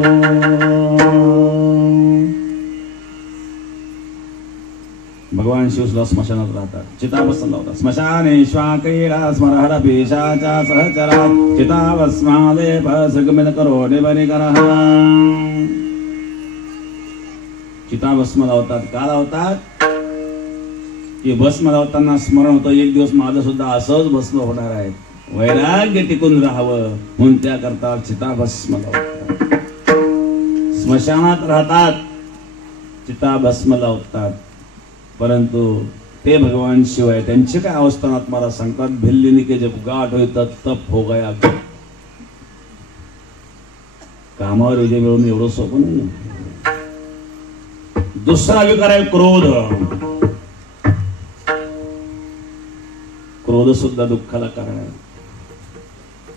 भगवान शिव सुद्धा स्मशानात राहतात. चिताभस्म लावतात. स्मशाने श्वाकैला स्मरहर पेशाचा सहचरा. चिताभस्मालेप सगमिन करो निबरी करः. चिताभस्म लावतात. का लावतात? की भस्म लावताना स्मरण होतं, एक दिवस माझं सुद्धा असंच भस्म होणार आहे. वैराग्य टिकून राहावं म्हणून त्याकरता चिताभस्म लावतात. स्मशानात राहतात, चिताभस्म लावतात. परंतु ते भगवान शिव आहे. त्यांचे काय अवस्थानात मला सांगतात, भिल्लिनी के जब गाठ होतात तप हो गया. कामावर विजय मिळवून एवढं सोपं नाही. दुसरा विकार आहे क्रोध. क्रोध सुद्धा दुःखाला कारण आहे.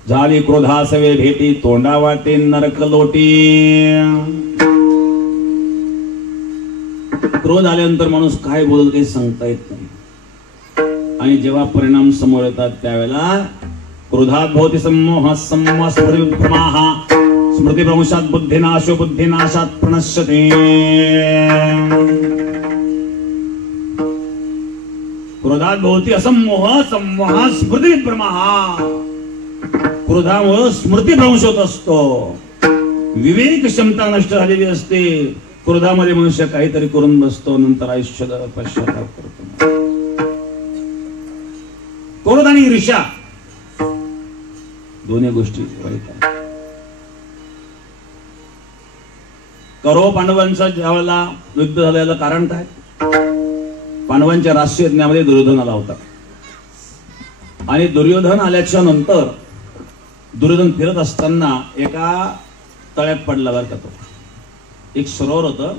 झाली क्रोधासवे भेटी, तोंडा वाटे नरक लोटी. क्रोध आल्यानंतर माणूस काय बोलत काही सांगता येत नाही. आणि जेव्हा परिणाम समोर येतात त्यावेळेला क्रोधात भवती सम्मोह, सम्मोह स्मृतिभ्रमाः, स्मृतिभ्रंशात् बुद्धिनाशो, बुद्धिनाशात् प्रणश्यते. क्रोधात भवती असम्मोह, सम्मोह स्मृतिभ्रमाः. क्रोधामुळे स्मृतिभ्रंश होत असतो. विवेक क्षमता नष्ट झालेली असते. क्रोधामध्ये मनुष्य काहीतरी करून बसतो, नंतर आयुष्य पश्चाताप करतो. क्रोध आणि ईर्ष्या दोन्ही गोष्टी वाईट आहेत. कौरव पांडवांचा ज्यावेळेला युद्ध झालेलं कारण काय? पांडवांच्या राष्ट्रीय यज्ञामध्ये दुर्योधन आला होता. आणि दुर्योधन आल्याच्या नंतर दुर्योधन फिरत असताना एका तळ्यात पडला बरं का. तो एक सरोवर होतं.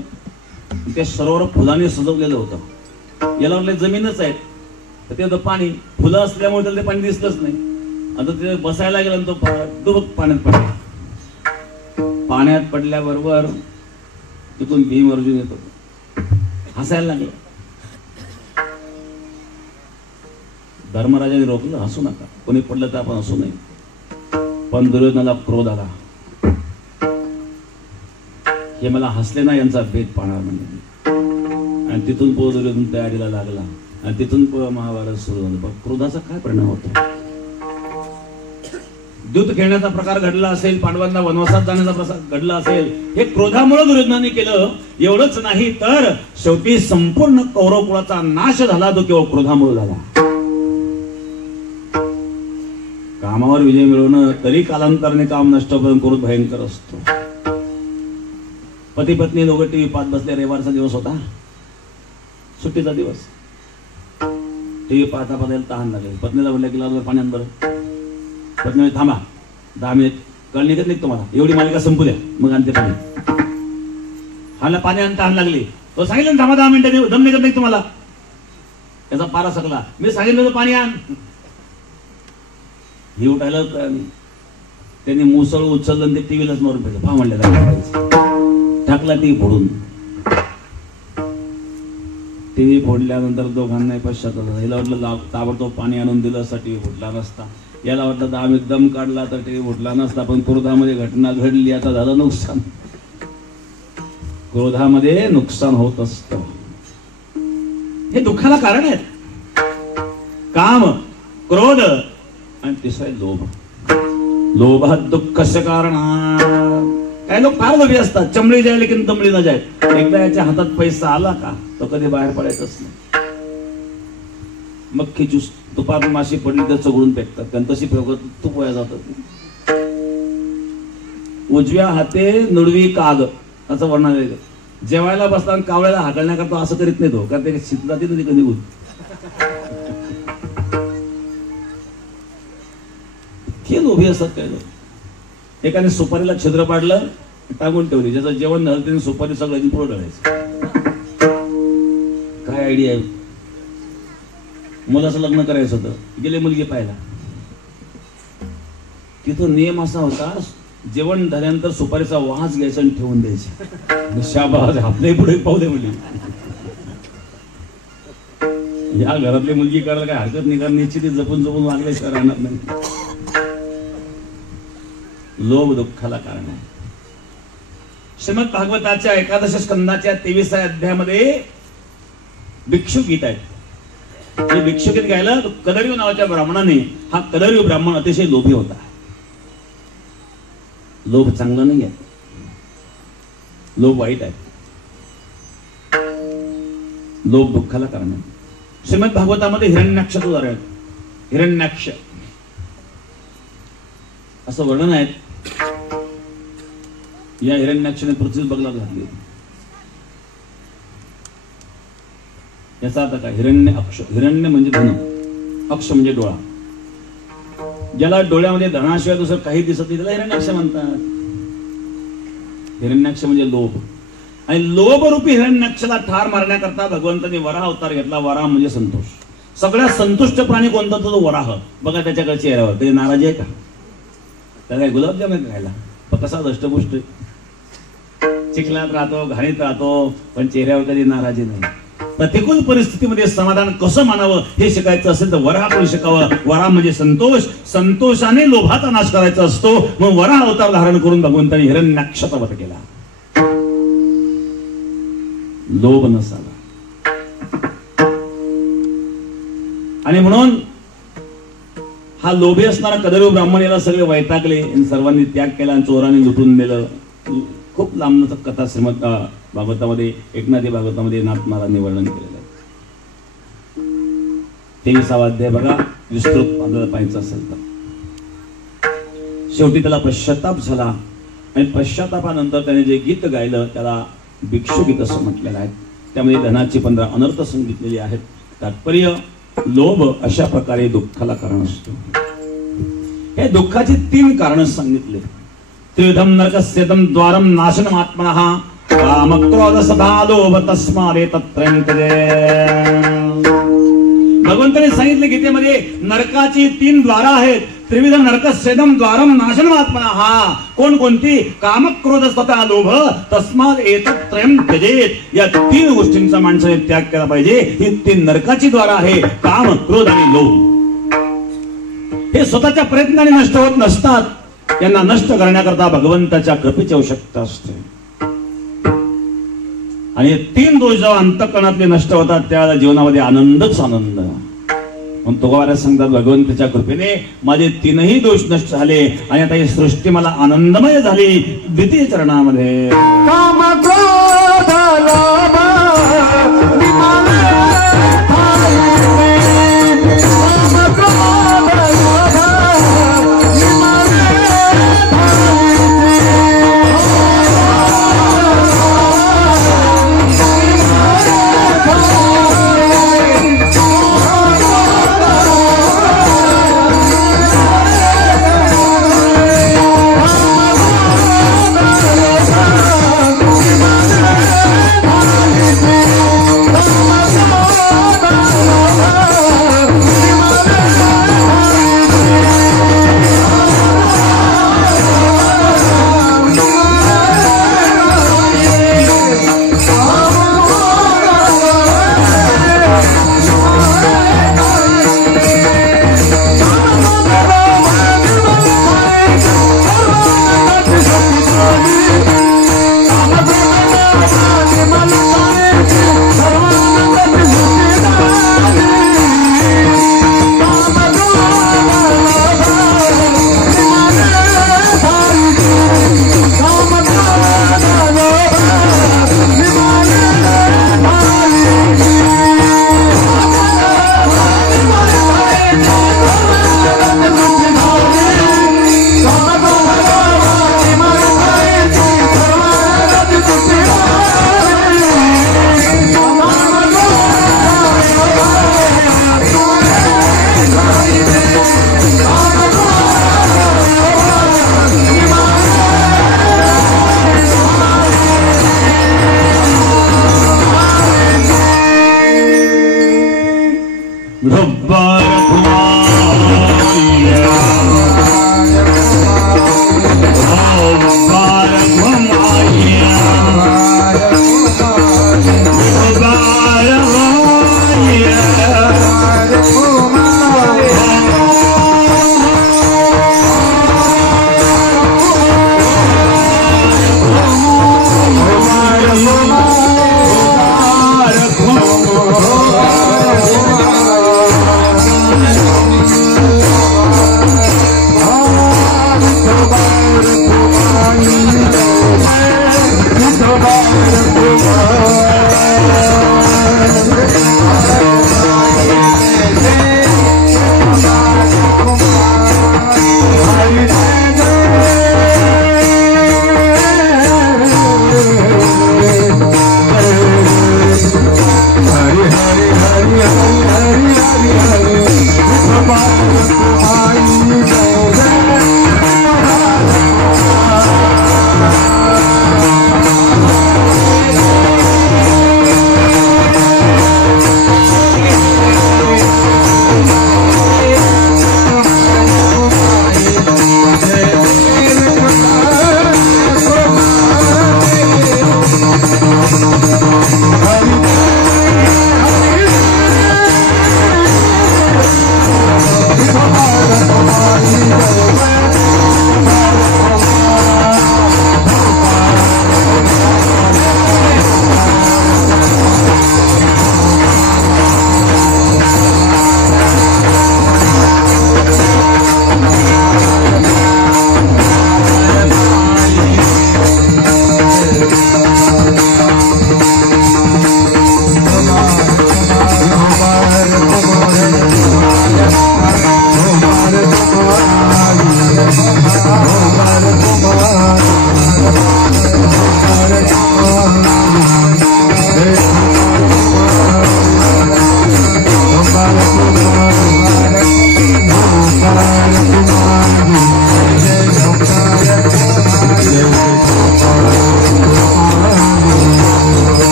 त्या सरोवर फुलांनी सजवलेलं होतं. याला म्हटलं जमीनच आहे, तर ते पाणी, फुलं असल्यामुळे त्याला ते पाणी दिसलंच नाही. आता ते बसायला गेलं तो पाण्यात पडला. पाण्यात पडल्याबरोबर तिथून भीम अर्जुन येतो, हसायला लागले. धर्मराजाने रोखलं, हसू नका, कोणी पडलं तर आपण हसू नये. पण दुर्योधनाला क्रोध आला, हे मला हसले ना यांचा भेद पाहणार म्हणजे. आणि तिथून पुढे दुर्योधन तयारीला लागला. आणि तिथून पुढे महाभारत सुरू झालं. पण क्रोधाचा काय परिणाम होतो? दूत खेळण्याचा प्रकार घडला असेल, पांडवांना वनवासात जाण्याचा प्रकार घडला असेल, हे क्रोधामुळे दुर्योधनाने केलं. एवढंच नाही तर शेवटी संपूर्ण कौरव कुळाचा नाश झाला तो केवळ क्रोधामुळे झाला. कामावर विजय मिळवणं तरी कालांतराने काम नष्ट करून क्रोध भयंकर असतो. पती पत्नी दोघं टीव्ही पाहत बसले. रविवारचा दिवस होता, सुट्टीचा दिवस. टीव्ही पाहता पाहता तहान लागेल. पत्नीला म्हणलं की पाण्यात बरं. पत्नी म्हणजे थांबा 10 मिनिट, कळ निघत नाही तुम्हाला, एवढी मालिका संपू द्या मग आणते पाणी. हाला पाणी आणता तहान लागली. तो सांगितलं थांबा 10 मिनिटं, दम निघत नाही तुम्हाला. त्याचा पारा सकला. मी सांगितलं होतं पाणी आण. ही उठायला त्यांनी मुसळ उचललं आणि ते टीव्हीलाच मारून फेकलं. पहा म्हणलं, टाकला टीव्ही फोडून. टीव्ही फोडल्यानंतर दोघांनाही पश्चाताप झाला. हिला वाटलं ताबडतोब पाणी आणून दिलं असता टीव्ही फुटला नसता. याला वाटलं दाम एकदम काढला तर टीव्ही फुटला नसता. पण क्रोधामध्ये घटना घडली, आता झालं नुकसान. क्रोधामध्ये नुकसान होत असत. हे दुःखाला कारण आहेत. काम, क्रोध आणि तिसरं लोभ. लोभात दुःखस्य कारण. काही लोक फार लोभी असतात. चमडी जाय लेकिन तमडी न जाय. एकदा याच्या हातात पैसा आला का तो कधी बाहेर पडायचंच नाही. मक्खी ज्यूस तुपात माशी पडली तर चघळून फेकतात, कारण तशी फेकत तूप वाया जातात. उजव्या हाते नुडवी काग असं वर्णन आहे. जेवायला बसताना कावळ्याला हाकलण्याकरता असं करीत नाही तो, कारण ते शिकला ती कधी निघून. हे लोभी असतात काय लोक. एकाने सुपारीला छिद्र पाडलं, टाकून ठेवली. ज्याचं जेवण झालं त्याने सुपारी सगळ्यांनी पुढे ढळायचं. काय आयडिया आहे. मुलाचं लग्न करायचं होतं, गेले मुलगी पाहायला. तिथं नियम असा होता, जेवण झाल्यानंतर सुपारीचा वास घ्यायचा आणि ठेवून द्यायचा. शाबास, आपल्याही पुढे पाहू दे मुली. या घरातली मुलगी करायला काय हरकत नाही, कारण निश्चित जपून जपून वागल्याशिवाय राहणार नाही. लोभ दुःखाला कारण आहे. श्रीमद भागवताच्या 11 स्कंदाच्या 23व्या अध्यायामध्ये भिक्षुक गीत आहे. हे भिक्षुक गीत गायला कदरीव नावाच्या ब्राह्मणाने. हा कदरीव ब्राह्मण अतिशय लोभी होता. लोभ चांगला नाही आहे, लोभ वाईट आहे. लोभ दुःखाला कारण आहे. श्रीमद भागवतामध्ये हिरण्याक्षाचं उदाहरण आहे. हिरण्याक्ष असं वर्णन आहे. या हिरण्याक्षाने पृथ्वी बगला घातली. याचा अर्थ काय? हिरण्य अक्ष. हिरण्य म्हणजे धन, अक्ष म्हणजे डोळा. ज्याला डोळ्यामध्ये धनाशिवाय दुसरं काही दिसत नाही त्याला हिरण्याक्ष म्हणतात. हिरण्याक्ष म्हणजे लोभ. आणि लोभरूपी हिरण्याक्षला ठार मारण्याकरता भगवंतांनी वराह अवतार घेतला. वराह म्हणजे संतोष. सगळ्यात संतुष्ट प्राणी कोणता? तो वराह. बघा त्याच्याकडे चेहऱ्यावर ते नाराज आहे का? त्याला काय गुलाबजाम आहे खायला? पण कसा दष्टपुष्ट, चिखलात राहतो, घाणीत राहतो, पण चेहऱ्यावर कधी नाराजी नाही. प्रतिकूल परिस्थितीमध्ये समाधान कसं मानावं हे शिकायचं असेल तर वराहाकडून शिकावं. वराह म्हणजे संतोष. संतोषाने लोभाचा नाश करायचा असतो. मग वराह अवतार धारण करून भगवंतांनी हिरण्याक्षाचा वध केला. लोभ नसावा. आणि म्हणून हा लोभी असणारा कदरू ब्राह्मण याला सगळे वैतागले. सर्वांनी त्याग केला आणि चोराने लुटून दिलं. खूप लांबच कथा श्रीमद भागवतामध्ये, एकनाथी भागवतामध्ये नाथ महाराजांनी वर्णन केलेलं आहे. 23वा अध्याय बघा, विस्तृत आपल्याला पाहायचं असेल तर. शेवटी त्याला पश्चाताप झाला आणि पश्चातापानंतर त्याने जे गीत गायलं त्याला भिक्षु गीत असं म्हटलेलं आहे. त्यामध्ये धनाची 15 अनर्थ सांगितलेली आहेत. तात्पर्य, लोभ अशा प्रकारे दुःखाला कारण असतो. हे दुःखाची 3 कारण सांगितले. त्रिविधम नरकस्येदं द्वारं नाशनम् आत्मनः काम क्रोध सदा लोभ तस्मादेतत्रयं त्यजेत्. भगवंताने सांगितले गीतेमध्ये नरकाची 3 द्वार आहेत. त्रिविध नरकस्येदं द्वारं नाशनम् आत्मनः. कोणकोणती? काम क्रोध सदा लोभ तस्मादेतत्रयं त्यजेत्. या 3 गोष्टींचा माणसाने त्याग केला पाहिजे. ही 3 नरकाची द्वार आहे, काम, क्रोध आणि लोभ. हे स्वतःच्या प्रयत्नाने नष्ट होत नसतात. यांना नष्ट करण्याकरता भगवंताच्या कृपेची आवश्यकता असते. आणि 3 दोष जेव्हा अंतःकरणातले नष्ट होतात त्यावेळेला जीवनामध्ये आनंदच आनंद. म्हणून तुकोबाराज सांगतात, भगवंताच्या कृपेने माझे 3ही दोष नष्ट झाले आणि आता ही सृष्टी मला आनंदमय झाली. द्वितीय चरणामध्ये काम क्रोध लोभ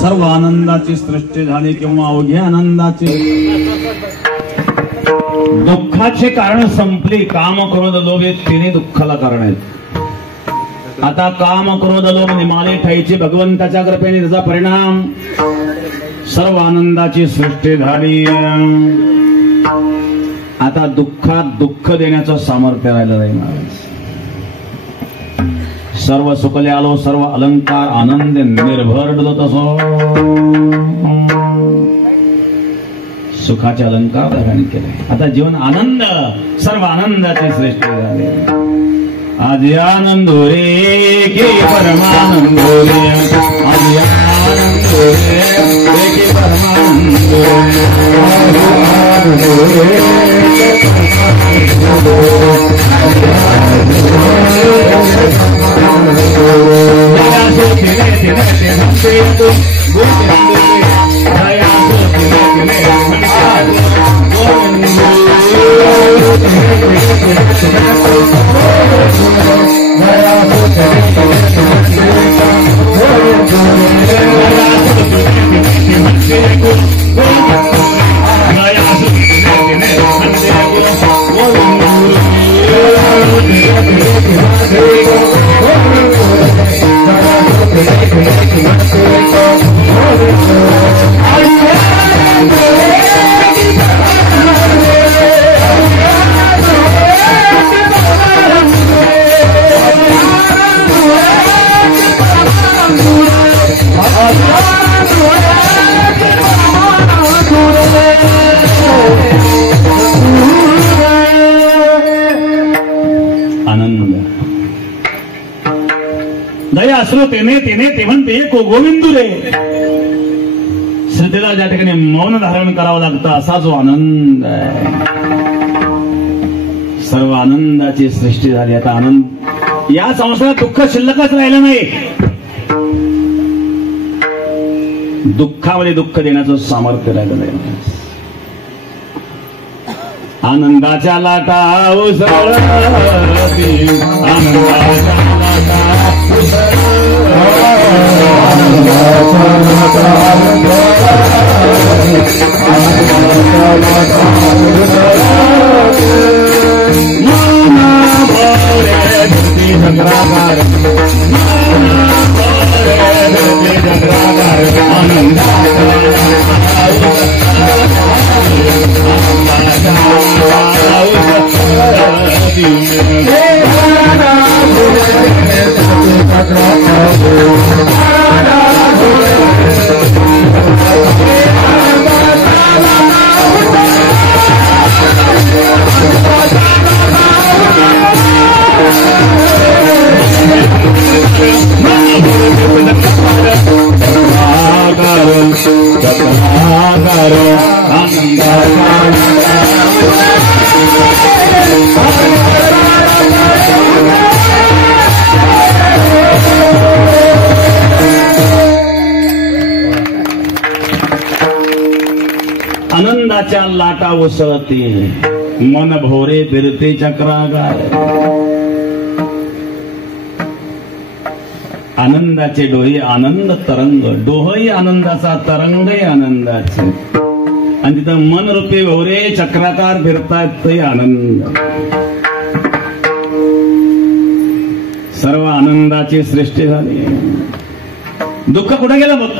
सर्व आनंदाची सृष्टी झाली किंवा अवघ्या आनंदाची दुःखाचे कारण संपली. काम क्रोध लोभ हे तिन्ही दुःखाला कारण आहेत. आता काम क्रोध लोभ निमाले ठाईचे भगवंताच्या कृपेने त्याचा परिणाम सर्व आनंदाची सृष्टी झाली. आता दुःखात दुःख देण्याचं सामर्थ्य राहिलं नाही. सर्व सुखले आलो सर्व अलंकार आनंद निर्भरलो तसो सुखाचे अलंकार धारण केले. आता जीवन आनंद सर्व आनंदाची सृष्टी झाली. आदि आनंदो रे के परमानंदो रे आदि आनंदो रे के परमानंदो रे दया असलो तेने तेने ते म्हणते को गोविंदू रे. श्रद्धेला ज्या ठिकाणी मौन धारण करावं लागतं असा जो आनंद आहे, सर्व आनंदाची सृष्टी झाली. आता आनंद या संसारात दुःख शिल्लकच राहिलं नाही. दुःखामध्ये दुःख देण्याचं सामर्थ्य राहिलं नाही. आनंदाच्या लाटा उसळती, आनंदाच्या लाटा आनंदाच्या लाटा उसळते, मन भोरे फिरते चक्रागार. आनंदाचे डोळे आनंद तरंग, डोहही आनंदाचा तरंगही आनंदाचे, आणि तिथं मन रूपी भोरे चक्राकार फिरतात ते आनंद. सर्व आनंदाची सृष्टी झाली. दुःख कुठे गेलं बघ.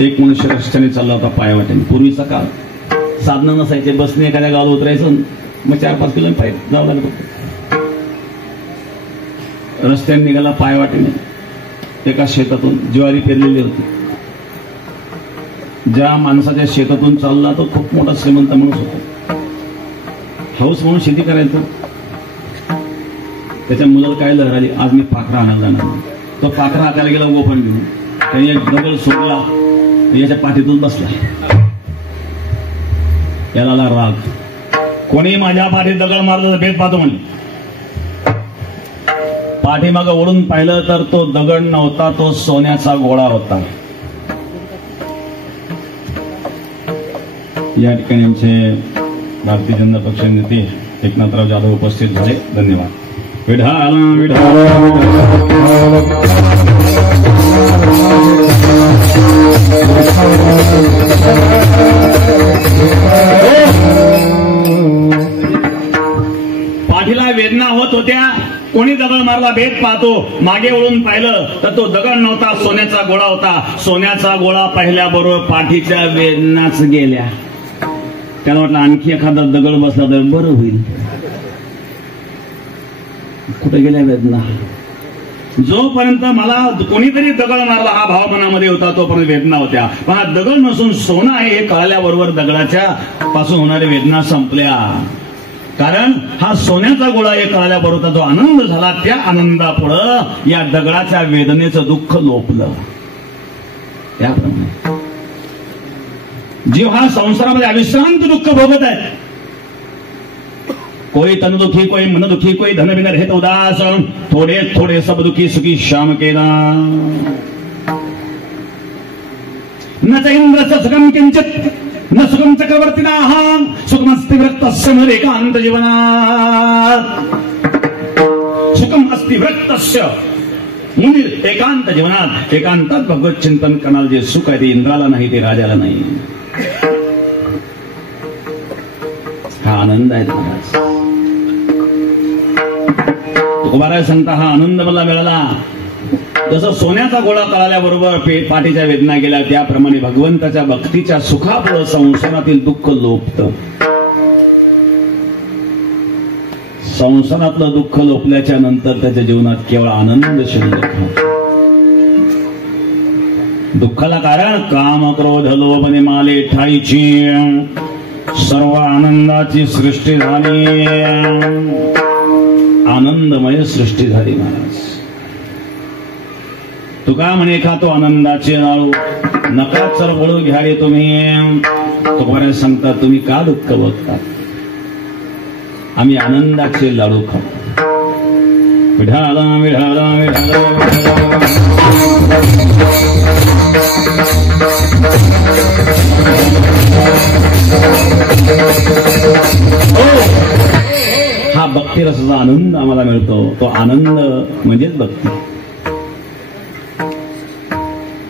एक मनुष्य रस्त्याने चालला होता पायवाटेने. पूर्वीचा काळ, साधनं नसायचे, बसने एखाद्या गावाला उतरायचं, मग 4-5 किलोमीटर पाय जावं लागत होतं. रस्त्याने निघाला पायवाटेने. एका शेतातून ज्वारी पेरलेली होती. ज्या माणसाच्या शेतातून चालला तो खूप मोठा श्रीमंत माणूस होता. हौस म्हणून शेती करायचं. त्याच्या मुलाला काय लहर आली, आज मी पाखरा आणायला जाणार. तो पाखरा हाकायला गेला गोफण घेऊन. त्याने एक दगड सोडला, याच्या पाठीतून बसला. याला राग, कोणी माझ्या पाठीत दगड मारलं तर भेद पाहतो म्हणले. पाठीमागं ओढून पाहिलं तर तो दगड नव्हता, तो सोन्याचा गोळा होता. या ठिकाणी आमचे भारतीय जनता पक्ष नेते एकनाथराव जाधव उपस्थित झाले. धन्यवाद. विठाल विठाल पाठीला वेदना होत होत्या. कोणी दगड मारला भेद पाहतो. मागे वळून पाहिलं तर तो दगड नव्हता, सोन्याचा गोळा होता. सोन्याचा गोळा पाहिल्याबरोबर पाठीच्या वेदनाच गेल्या. त्याला वाटलं आणखी एखादा दगड बसला तर बरं होईल. कुठे गेल्या वेदना. जोपर्यंत मला कोणीतरी दगड मारला हा भाव मनामध्ये होता, तोपर्यंत वेदना होत्या. पण हा दगड नसून सोनं आहे हे कळल्याबरोबर दगडाच्या पासून होणाऱ्या वेदना संपल्या. कारण हा सोन्याचा गोळा हे कळल्याबरोबर जो आनंद झाला, त्या आनंदापुढं या दगडाच्या वेदनेचं दुःख लोपलं. त्याप्रमाणे जीव हा संसारामध्ये अविश्रांत दुःख भोगत आहे. कोई तन दुखी, कोई मन दुखी, कोई धन बिन रहित उदास, थोड़े थोड़े सब दुखी सुखी श्याम के दान. न च इंद्रस्य सुखम किंचित न सुखम चक्रवर्तिनाः सुखमस्ति विरक्तस्य मुनिरेकान्त जीवनात्. सुखम अस्ति विरक्तस्य मुनी एकांत जीवनात. एकांतात भगवत चिंतन करणार जे सुख आहे ते इंद्राला नाही, ते राजाला नाही. हा आनंद आहे महाराज. तुकोबाराय सांगता हा आनंद मला मिळाला. जसं सोन्याचा गोळा कळाल्याबरोबर पाठीच्या वेदना गेल्या त्याप्रमाणे भगवंताच्या भक्तीच्या सुखापुढे संसारातील दुःख लोपतं. संसारातलं दुःख लोपल्याच्या नंतर त्याच्या जीवनात केवळ आनंद शिल्लक होतो. दुःखाला कारण काम क्रोध लोभ ने माले ठाईची सर्व आनंदाची सृष्टी झाली. आनंदमय सृष्टी झाली महाराज. तुका म्हणे खातो आनंदाचे नाळू नका चरबळू घ्या रे तुम्ही. तुकाराय सांगता तुम्ही का दुःख बघता. आम्ही आनंदाचे लाडू खातो. विढाला विढाला विढाला हा भक्ती रसाचा आनंद आम्हाला मिळतो. तो आनंद म्हणजेच भक्ती.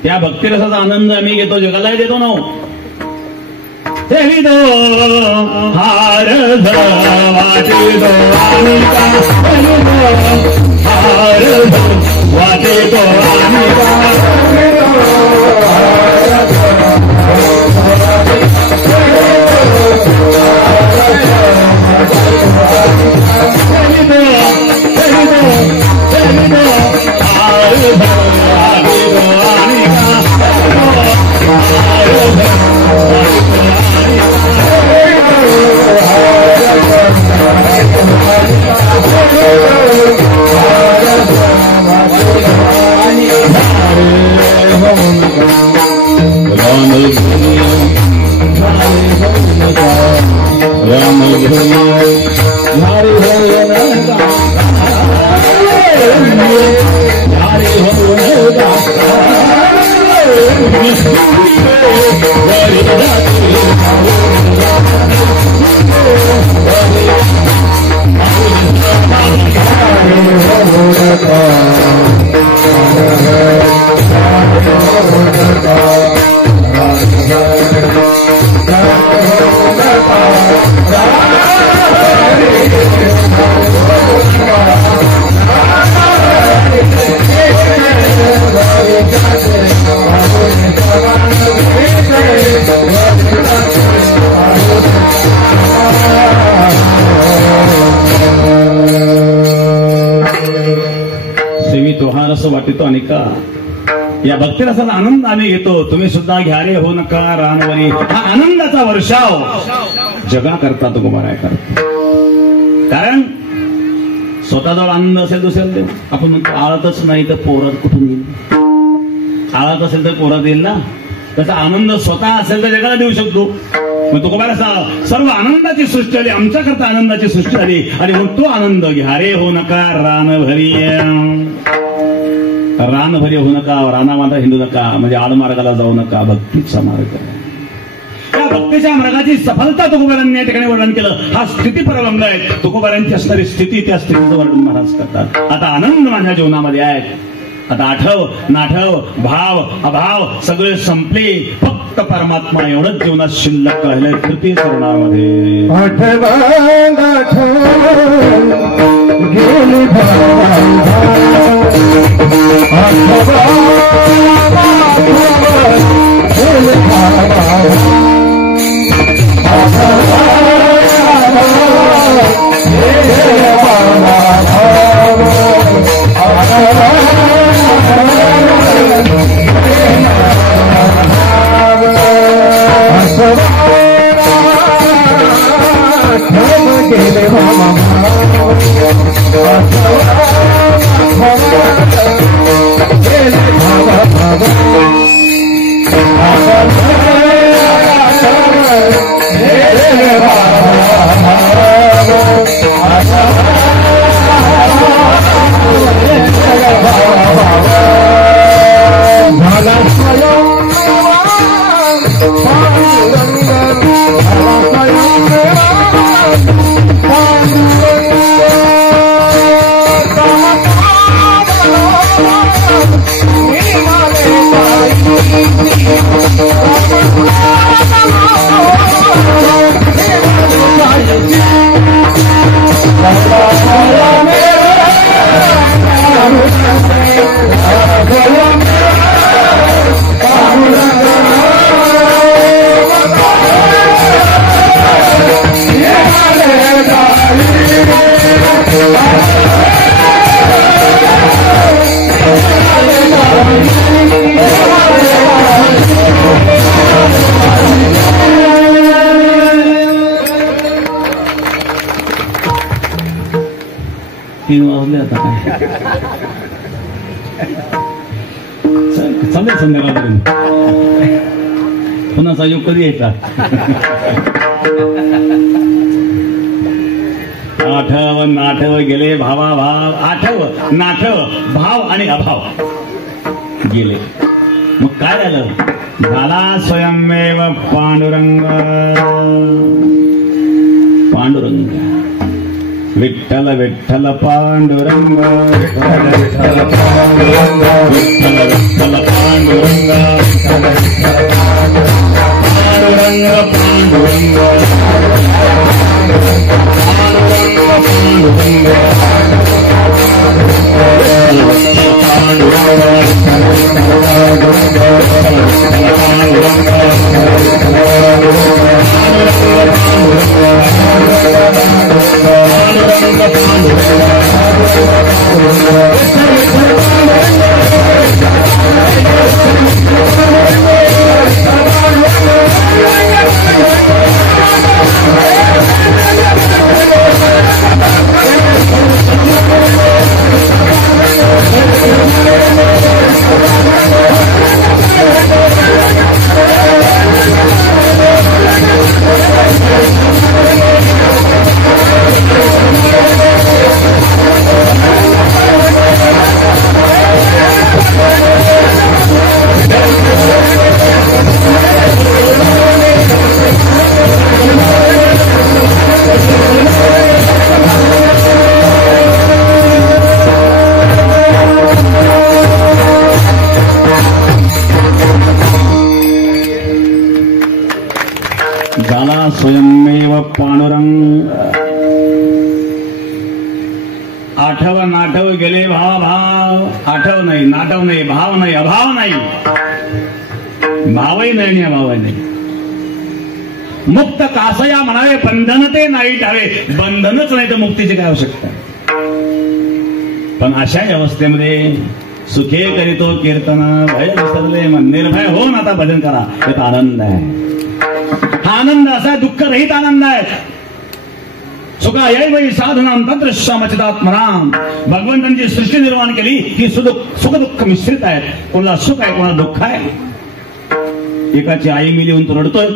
त्या भक्ती रसाचा आनंद आम्ही घेतो, जगालाही देतो ना. दो हार वाटे दो हार वाटे दो वाटतो आणि का या भक्तिरसाचा आनंद आम्ही घेतो. तुम्ही सुद्धा घ्या रे हो नका रानवरी. हा आनंदाचा वर्षाव जगा करता तो कुमाराय करतो. कारण स्वतःजवळ आनंद असेल दुसऱ्याला देऊ. आपण म्हणतो आळतच नाही तर पोरात कुठून येईल. आळत असेल तर पोरात येईल ना. त्याचा आनंद स्वतः असेल तर जगाला देऊ शकतो. मग तो कुमारा सर्व आनंदाची सृष्टी आली. आमच्याकरता आनंदाची सृष्टी आली आणि मग तो आनंद घ्या रे हो नका रानभरी. रानभरी होऊ नका, रानामाता हिंडू नका, म्हणजे आडमार्गाला जाऊ नका. भक्तीचा मार्ग. त्या भक्तीच्या मार्गाची सफलता तुकोबारांनी या ठिकाणी वर्णन केलं. हा स्थिती परलंब आहे. तुकोबारांची असणारी स्थिती त्या स्थितीचं वर्णन महाराज करतात. आता आनंद माझ्या जीवनामध्ये आहे. आता आठव नाठव भाव अभाव सगळे संपले. फक्त परमात्मा एवढंच जीवनात शिल्लक राहिलंय. तृतीय चरणामध्ये Oh, 3 वाजले आता काय चालेल संध्याकाळपर्यंत पुन्हा सहयोग कधी यायचा. आठव नाठव गेले भावा भाव, आठव नाठव भाव आणि अभाव गेले. मग काय झालं? झाला स्वयंमेव पांडुरंग. पांडुरंग विठ्ठल विठ्ठल पांडुरंग, विठ्ठल विठ्ठल पांडुरंग, विठ्ठल विठ्ठल पांडुरंग, पांडुरंग पांडुरंग स्वयंमेव पांडुरंग. आठव नाठव गेले भाव भाव. आठव नाही, नाटव नाही, भाव नाही, अभाव नाही, भावही नाही आणि अभावही नाही. मुक्त कासया म्हणावे, बंधन ते नाही ठावे. बंधनच नाही तर मुक्तीची काय आवश्यकता. पण अशा अवस्थेमध्ये सुखे करीतो कीर्तन, भय विसरले मन, निर्भय होऊन आता भजन करा. यात आनंद आहे. हा आनंद असा दुःख रहित आनंद आहे. सुखा वै साधना तंत्र श्यामचिदात्मनाम. भगवंतांची सृष्टी निर्माण केली ही सुख दुःख मिश्रित आहेत. कोणाला सुख आहे, कोणाला दुःख आहे. एकाची आई मिली म्हणून तो रडतोय,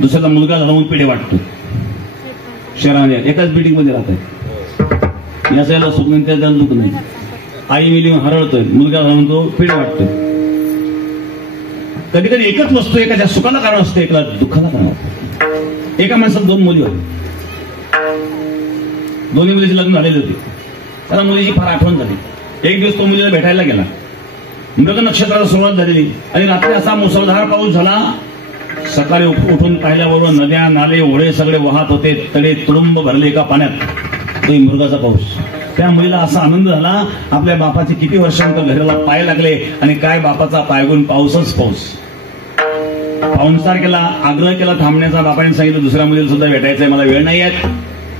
दुसऱ्याचा मुलगा झाला म्हणून पिढे वाटतो. शहरामध्ये एकाच बिल्डिंग मध्ये राहत आहे. या साईडला सुख नाही, त्याला दुःख नाही. आई मिली म्हणून हरळतोय, मुलगा झाला म्हणून तो पिढे वाटतोय. कधी कधी एकच वस्तू एकाच्या सुखाला कारण असते, एकाला दुःखाला कारण असते. एका माणसात 2 मुली होती. दोन्ही मुलीचे लग्न झालेले होते. त्याला मुलीची फार आठवण झाली. एक दिवस तो मुलीला भेटायला गेला. मृग नक्षत्राला सुरुवात झालेली आणि रात्री असा मुसळधार पाऊस झाला. सकाळी उठून पाहिल्याबरोबर नद्या नाले ओढे सगळे वाहत होते. तडे तुडुंब भरले एका पाण्यात. तो मृगाचा पाऊस. त्या मुलीला असा आनंद झाला, आपल्या बापाचे किती वर्षांत घराला पाय लागले आणि काय बापाचा पायगुण पाऊसच पाऊस. पाहुणचार केला, आग्रह केला थांबण्याचा. बापाने सांगितलं दुसऱ्या मुलीला सुद्धा भेटायचंय, मला वेळ नाही आहे.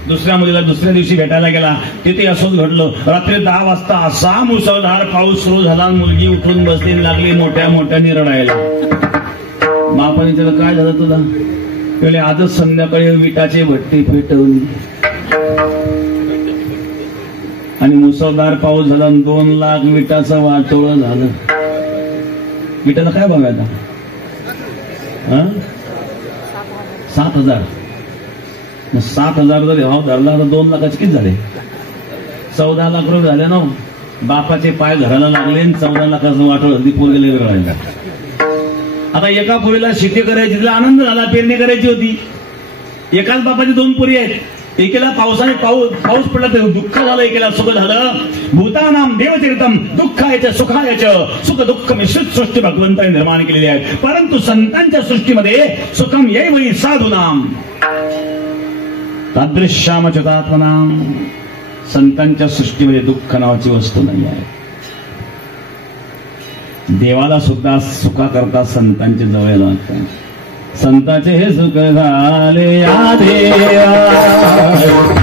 दुसऱ्या मुलीला दुसऱ्या दिवशी भेटायला गेला. तिथे असंच घडलं. रात्री 10 वाजता असा मुसळधार पाऊस सुरू झाला. मुलगी उठून बसली, लागली मोठ्या मोठ्याने रडायला. बापाने त्याला काय झालं तुला? वेळे आजच संध्याकाळी विटाची भट्टी पेटवली आणि मुसळधार पाऊस झाला. 2 लाख विटाचं वाटोळं झालं. विटाला काय बघायचा? 7,000. 7,000 जरी भाव धरला तर 2 लाखाचे किती झाले? 14 लाख रुपये झाले ना. बापाचे पाय घराला लागले आणि 14 लाखाचं वाटोळं ती पोरगी लई रडायला. आता एका पोरीला शेती करायची, तिला आनंद झाला, पेरणी करायची होती. एकाच बापाची 2 पोरी आहेत. एकेला पावसाने पाऊस पडला तर दुःख झालं, एकेला सुख झालं. भूतानाम देवतीर्थम दुःखायचं सुखायचं. सुख दुःख मिश्रित सृष्टी भगवंताने निर्माण केलेली आहे. परंतु संतांच्या सृष्टीमध्ये सुखम वै साधूनाम तादृश्यामच्युतात्मनाम. संतांच्या सृष्टीमध्ये दुःख नावाची वस्तू नाही आहे. देवाला सुद्धा सुखा करता संतांचे जवळ लागतात. संताचे हे सुख झाले या देवा,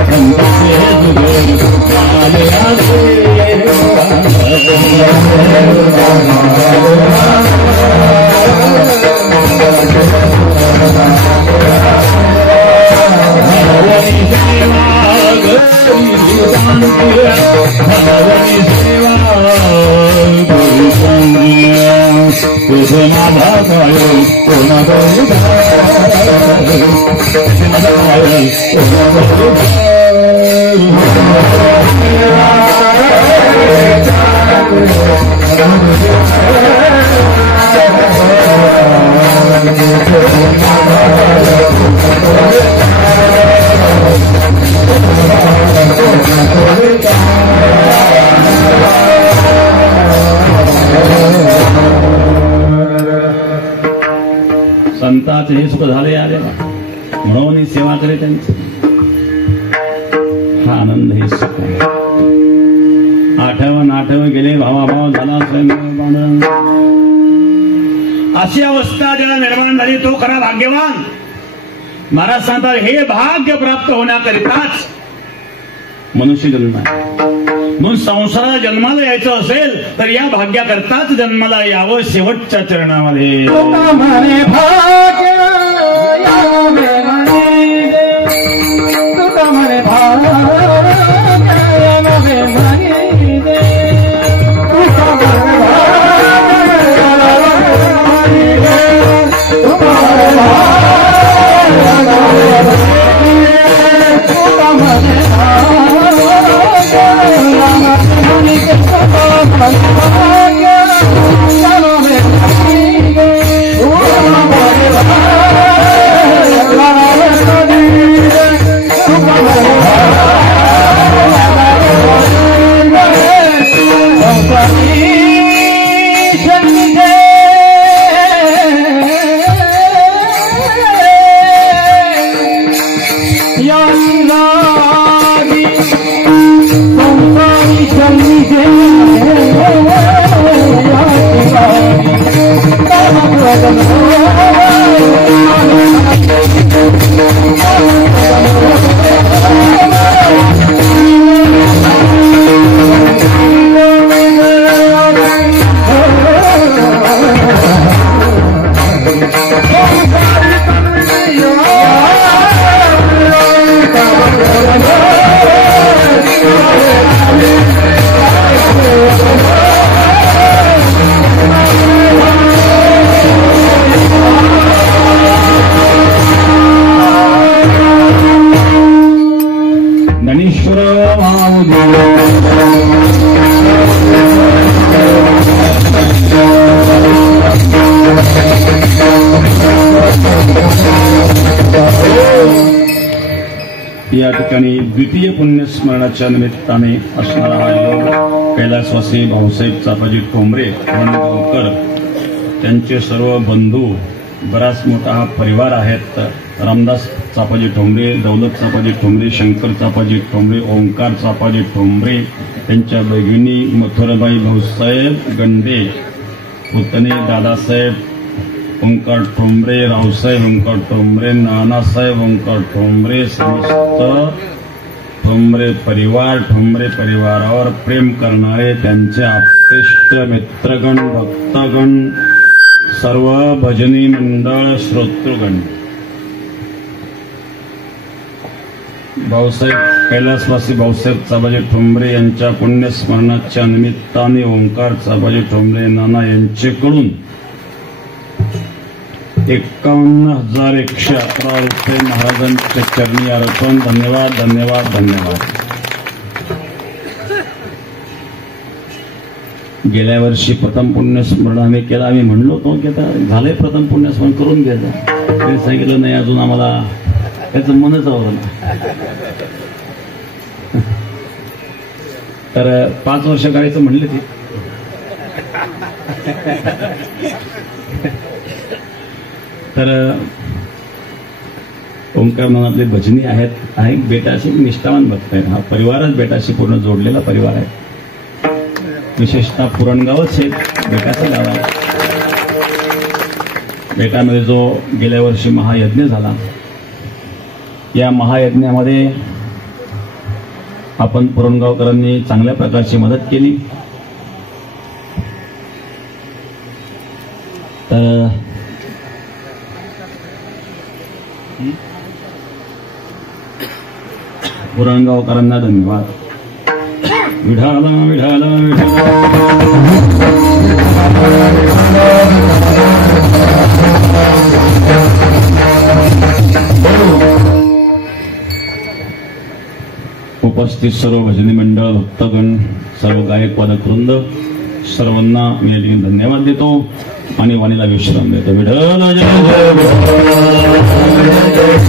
संताचे हे सुख झाले या देवा. देवा संतांचे हे सुख झाले आले म्हणून सेवा करे त्यांची हा आनंद हे सुख आहे. आठवण गेले भावाभाव झाला स्वयं अशी अवस्था ज्याला निर्माण झाली तो खरा भाग्यवान. महाराज सांगतात हे भाग्य प्राप्त होण्याकरिताच मनुष्य जन्म आहे. म्हणून संसाराला जन्माला यायचं असेल तर या भाग्याकरताच जन्माला यावं शेवटच्या चरणामध्ये. म्हणे भाग्य यावे म्हणे तुका म्हणे भाग्य यावे म्हणे तुका म्हणे भाग्य तुका म्हणे या ठिकाणी द्वितीय पुण्यस्मरणाच्या निमित्ताने असणारा हा योग कैलासवासी भाऊसाहेब चापाजी ठोंबरे गावकर त्यांचे सर्व बंधू बराच मोठा हा परिवार आहेत. रामदास चापाजी ठोंबरे, दौलत चापाजी ठोंबरे, शंकर चापाजी ठोंबरे, ओंकार चापाजी ठोंबरे, त्यांच्या भगिनी मथुराबाई भाऊसाहेब गंडे, पुतणे दादासाहेब ओंकार ठोंबरे, रावसाहेब ओंकार ठोंबरे, नानासाहेब ओंकार ठोंबरे, समस्त ठोंबरे परिवारावर प्रेम करणारे त्यांचे आप्तेष्ट मित्रगण, भक्तगण, सर्व भजनी मंडळ, श्रोतृगण, भाऊसाहेब कैलासवासी भाऊसाहेब चाबाजी ठोंबरे यांच्या पुण्यस्मरणाच्या निमित्ताने ओंकार चाबाजी ठोंबरे नाना यांच्याकडून 51,111 रुपये महाराजांच्या चरणी अर्पण. धन्यवाद धन्यवाद धन्यवाद. गेल्या वर्षी प्रथम पुण्यस्मरण आम्ही केलं. आम्ही म्हणलो होतो की आता झालंय प्रथम पुण्यस्मरण करून घ्यायचं. ते सांगितलं नाही अजून आम्हाला त्याचं मनच आवडलं. तर 5 वर्ष करायचं म्हणले ते. तर ओंकार मनातले भजनी आहेत. बेटाशी निष्ठावान भक्त आहेत. हा परिवारच बेटाशी पूर्ण जोडलेला परिवार आहे. विशेषतः पुरणगावच हे बेटाचं गाव आहे. बेटामध्ये जो गेल्या वर्षी महायज्ञ झाला, या महायज्ञामध्ये आपण पुरणगावकरांनी चांगल्या प्रकारची मदत केली. तर पुरणगावकरांना धन्यवाद. विठाला विठाला विठाला उपस्थित सर्व भजनी मंडळ, भक्तगण, सर्व गायक वादक वृंद, सर्वांना मी या ठिकाणी धन्यवाद देतो आणि वाणीला विश्राम देतो. विठ्ठल जय जय.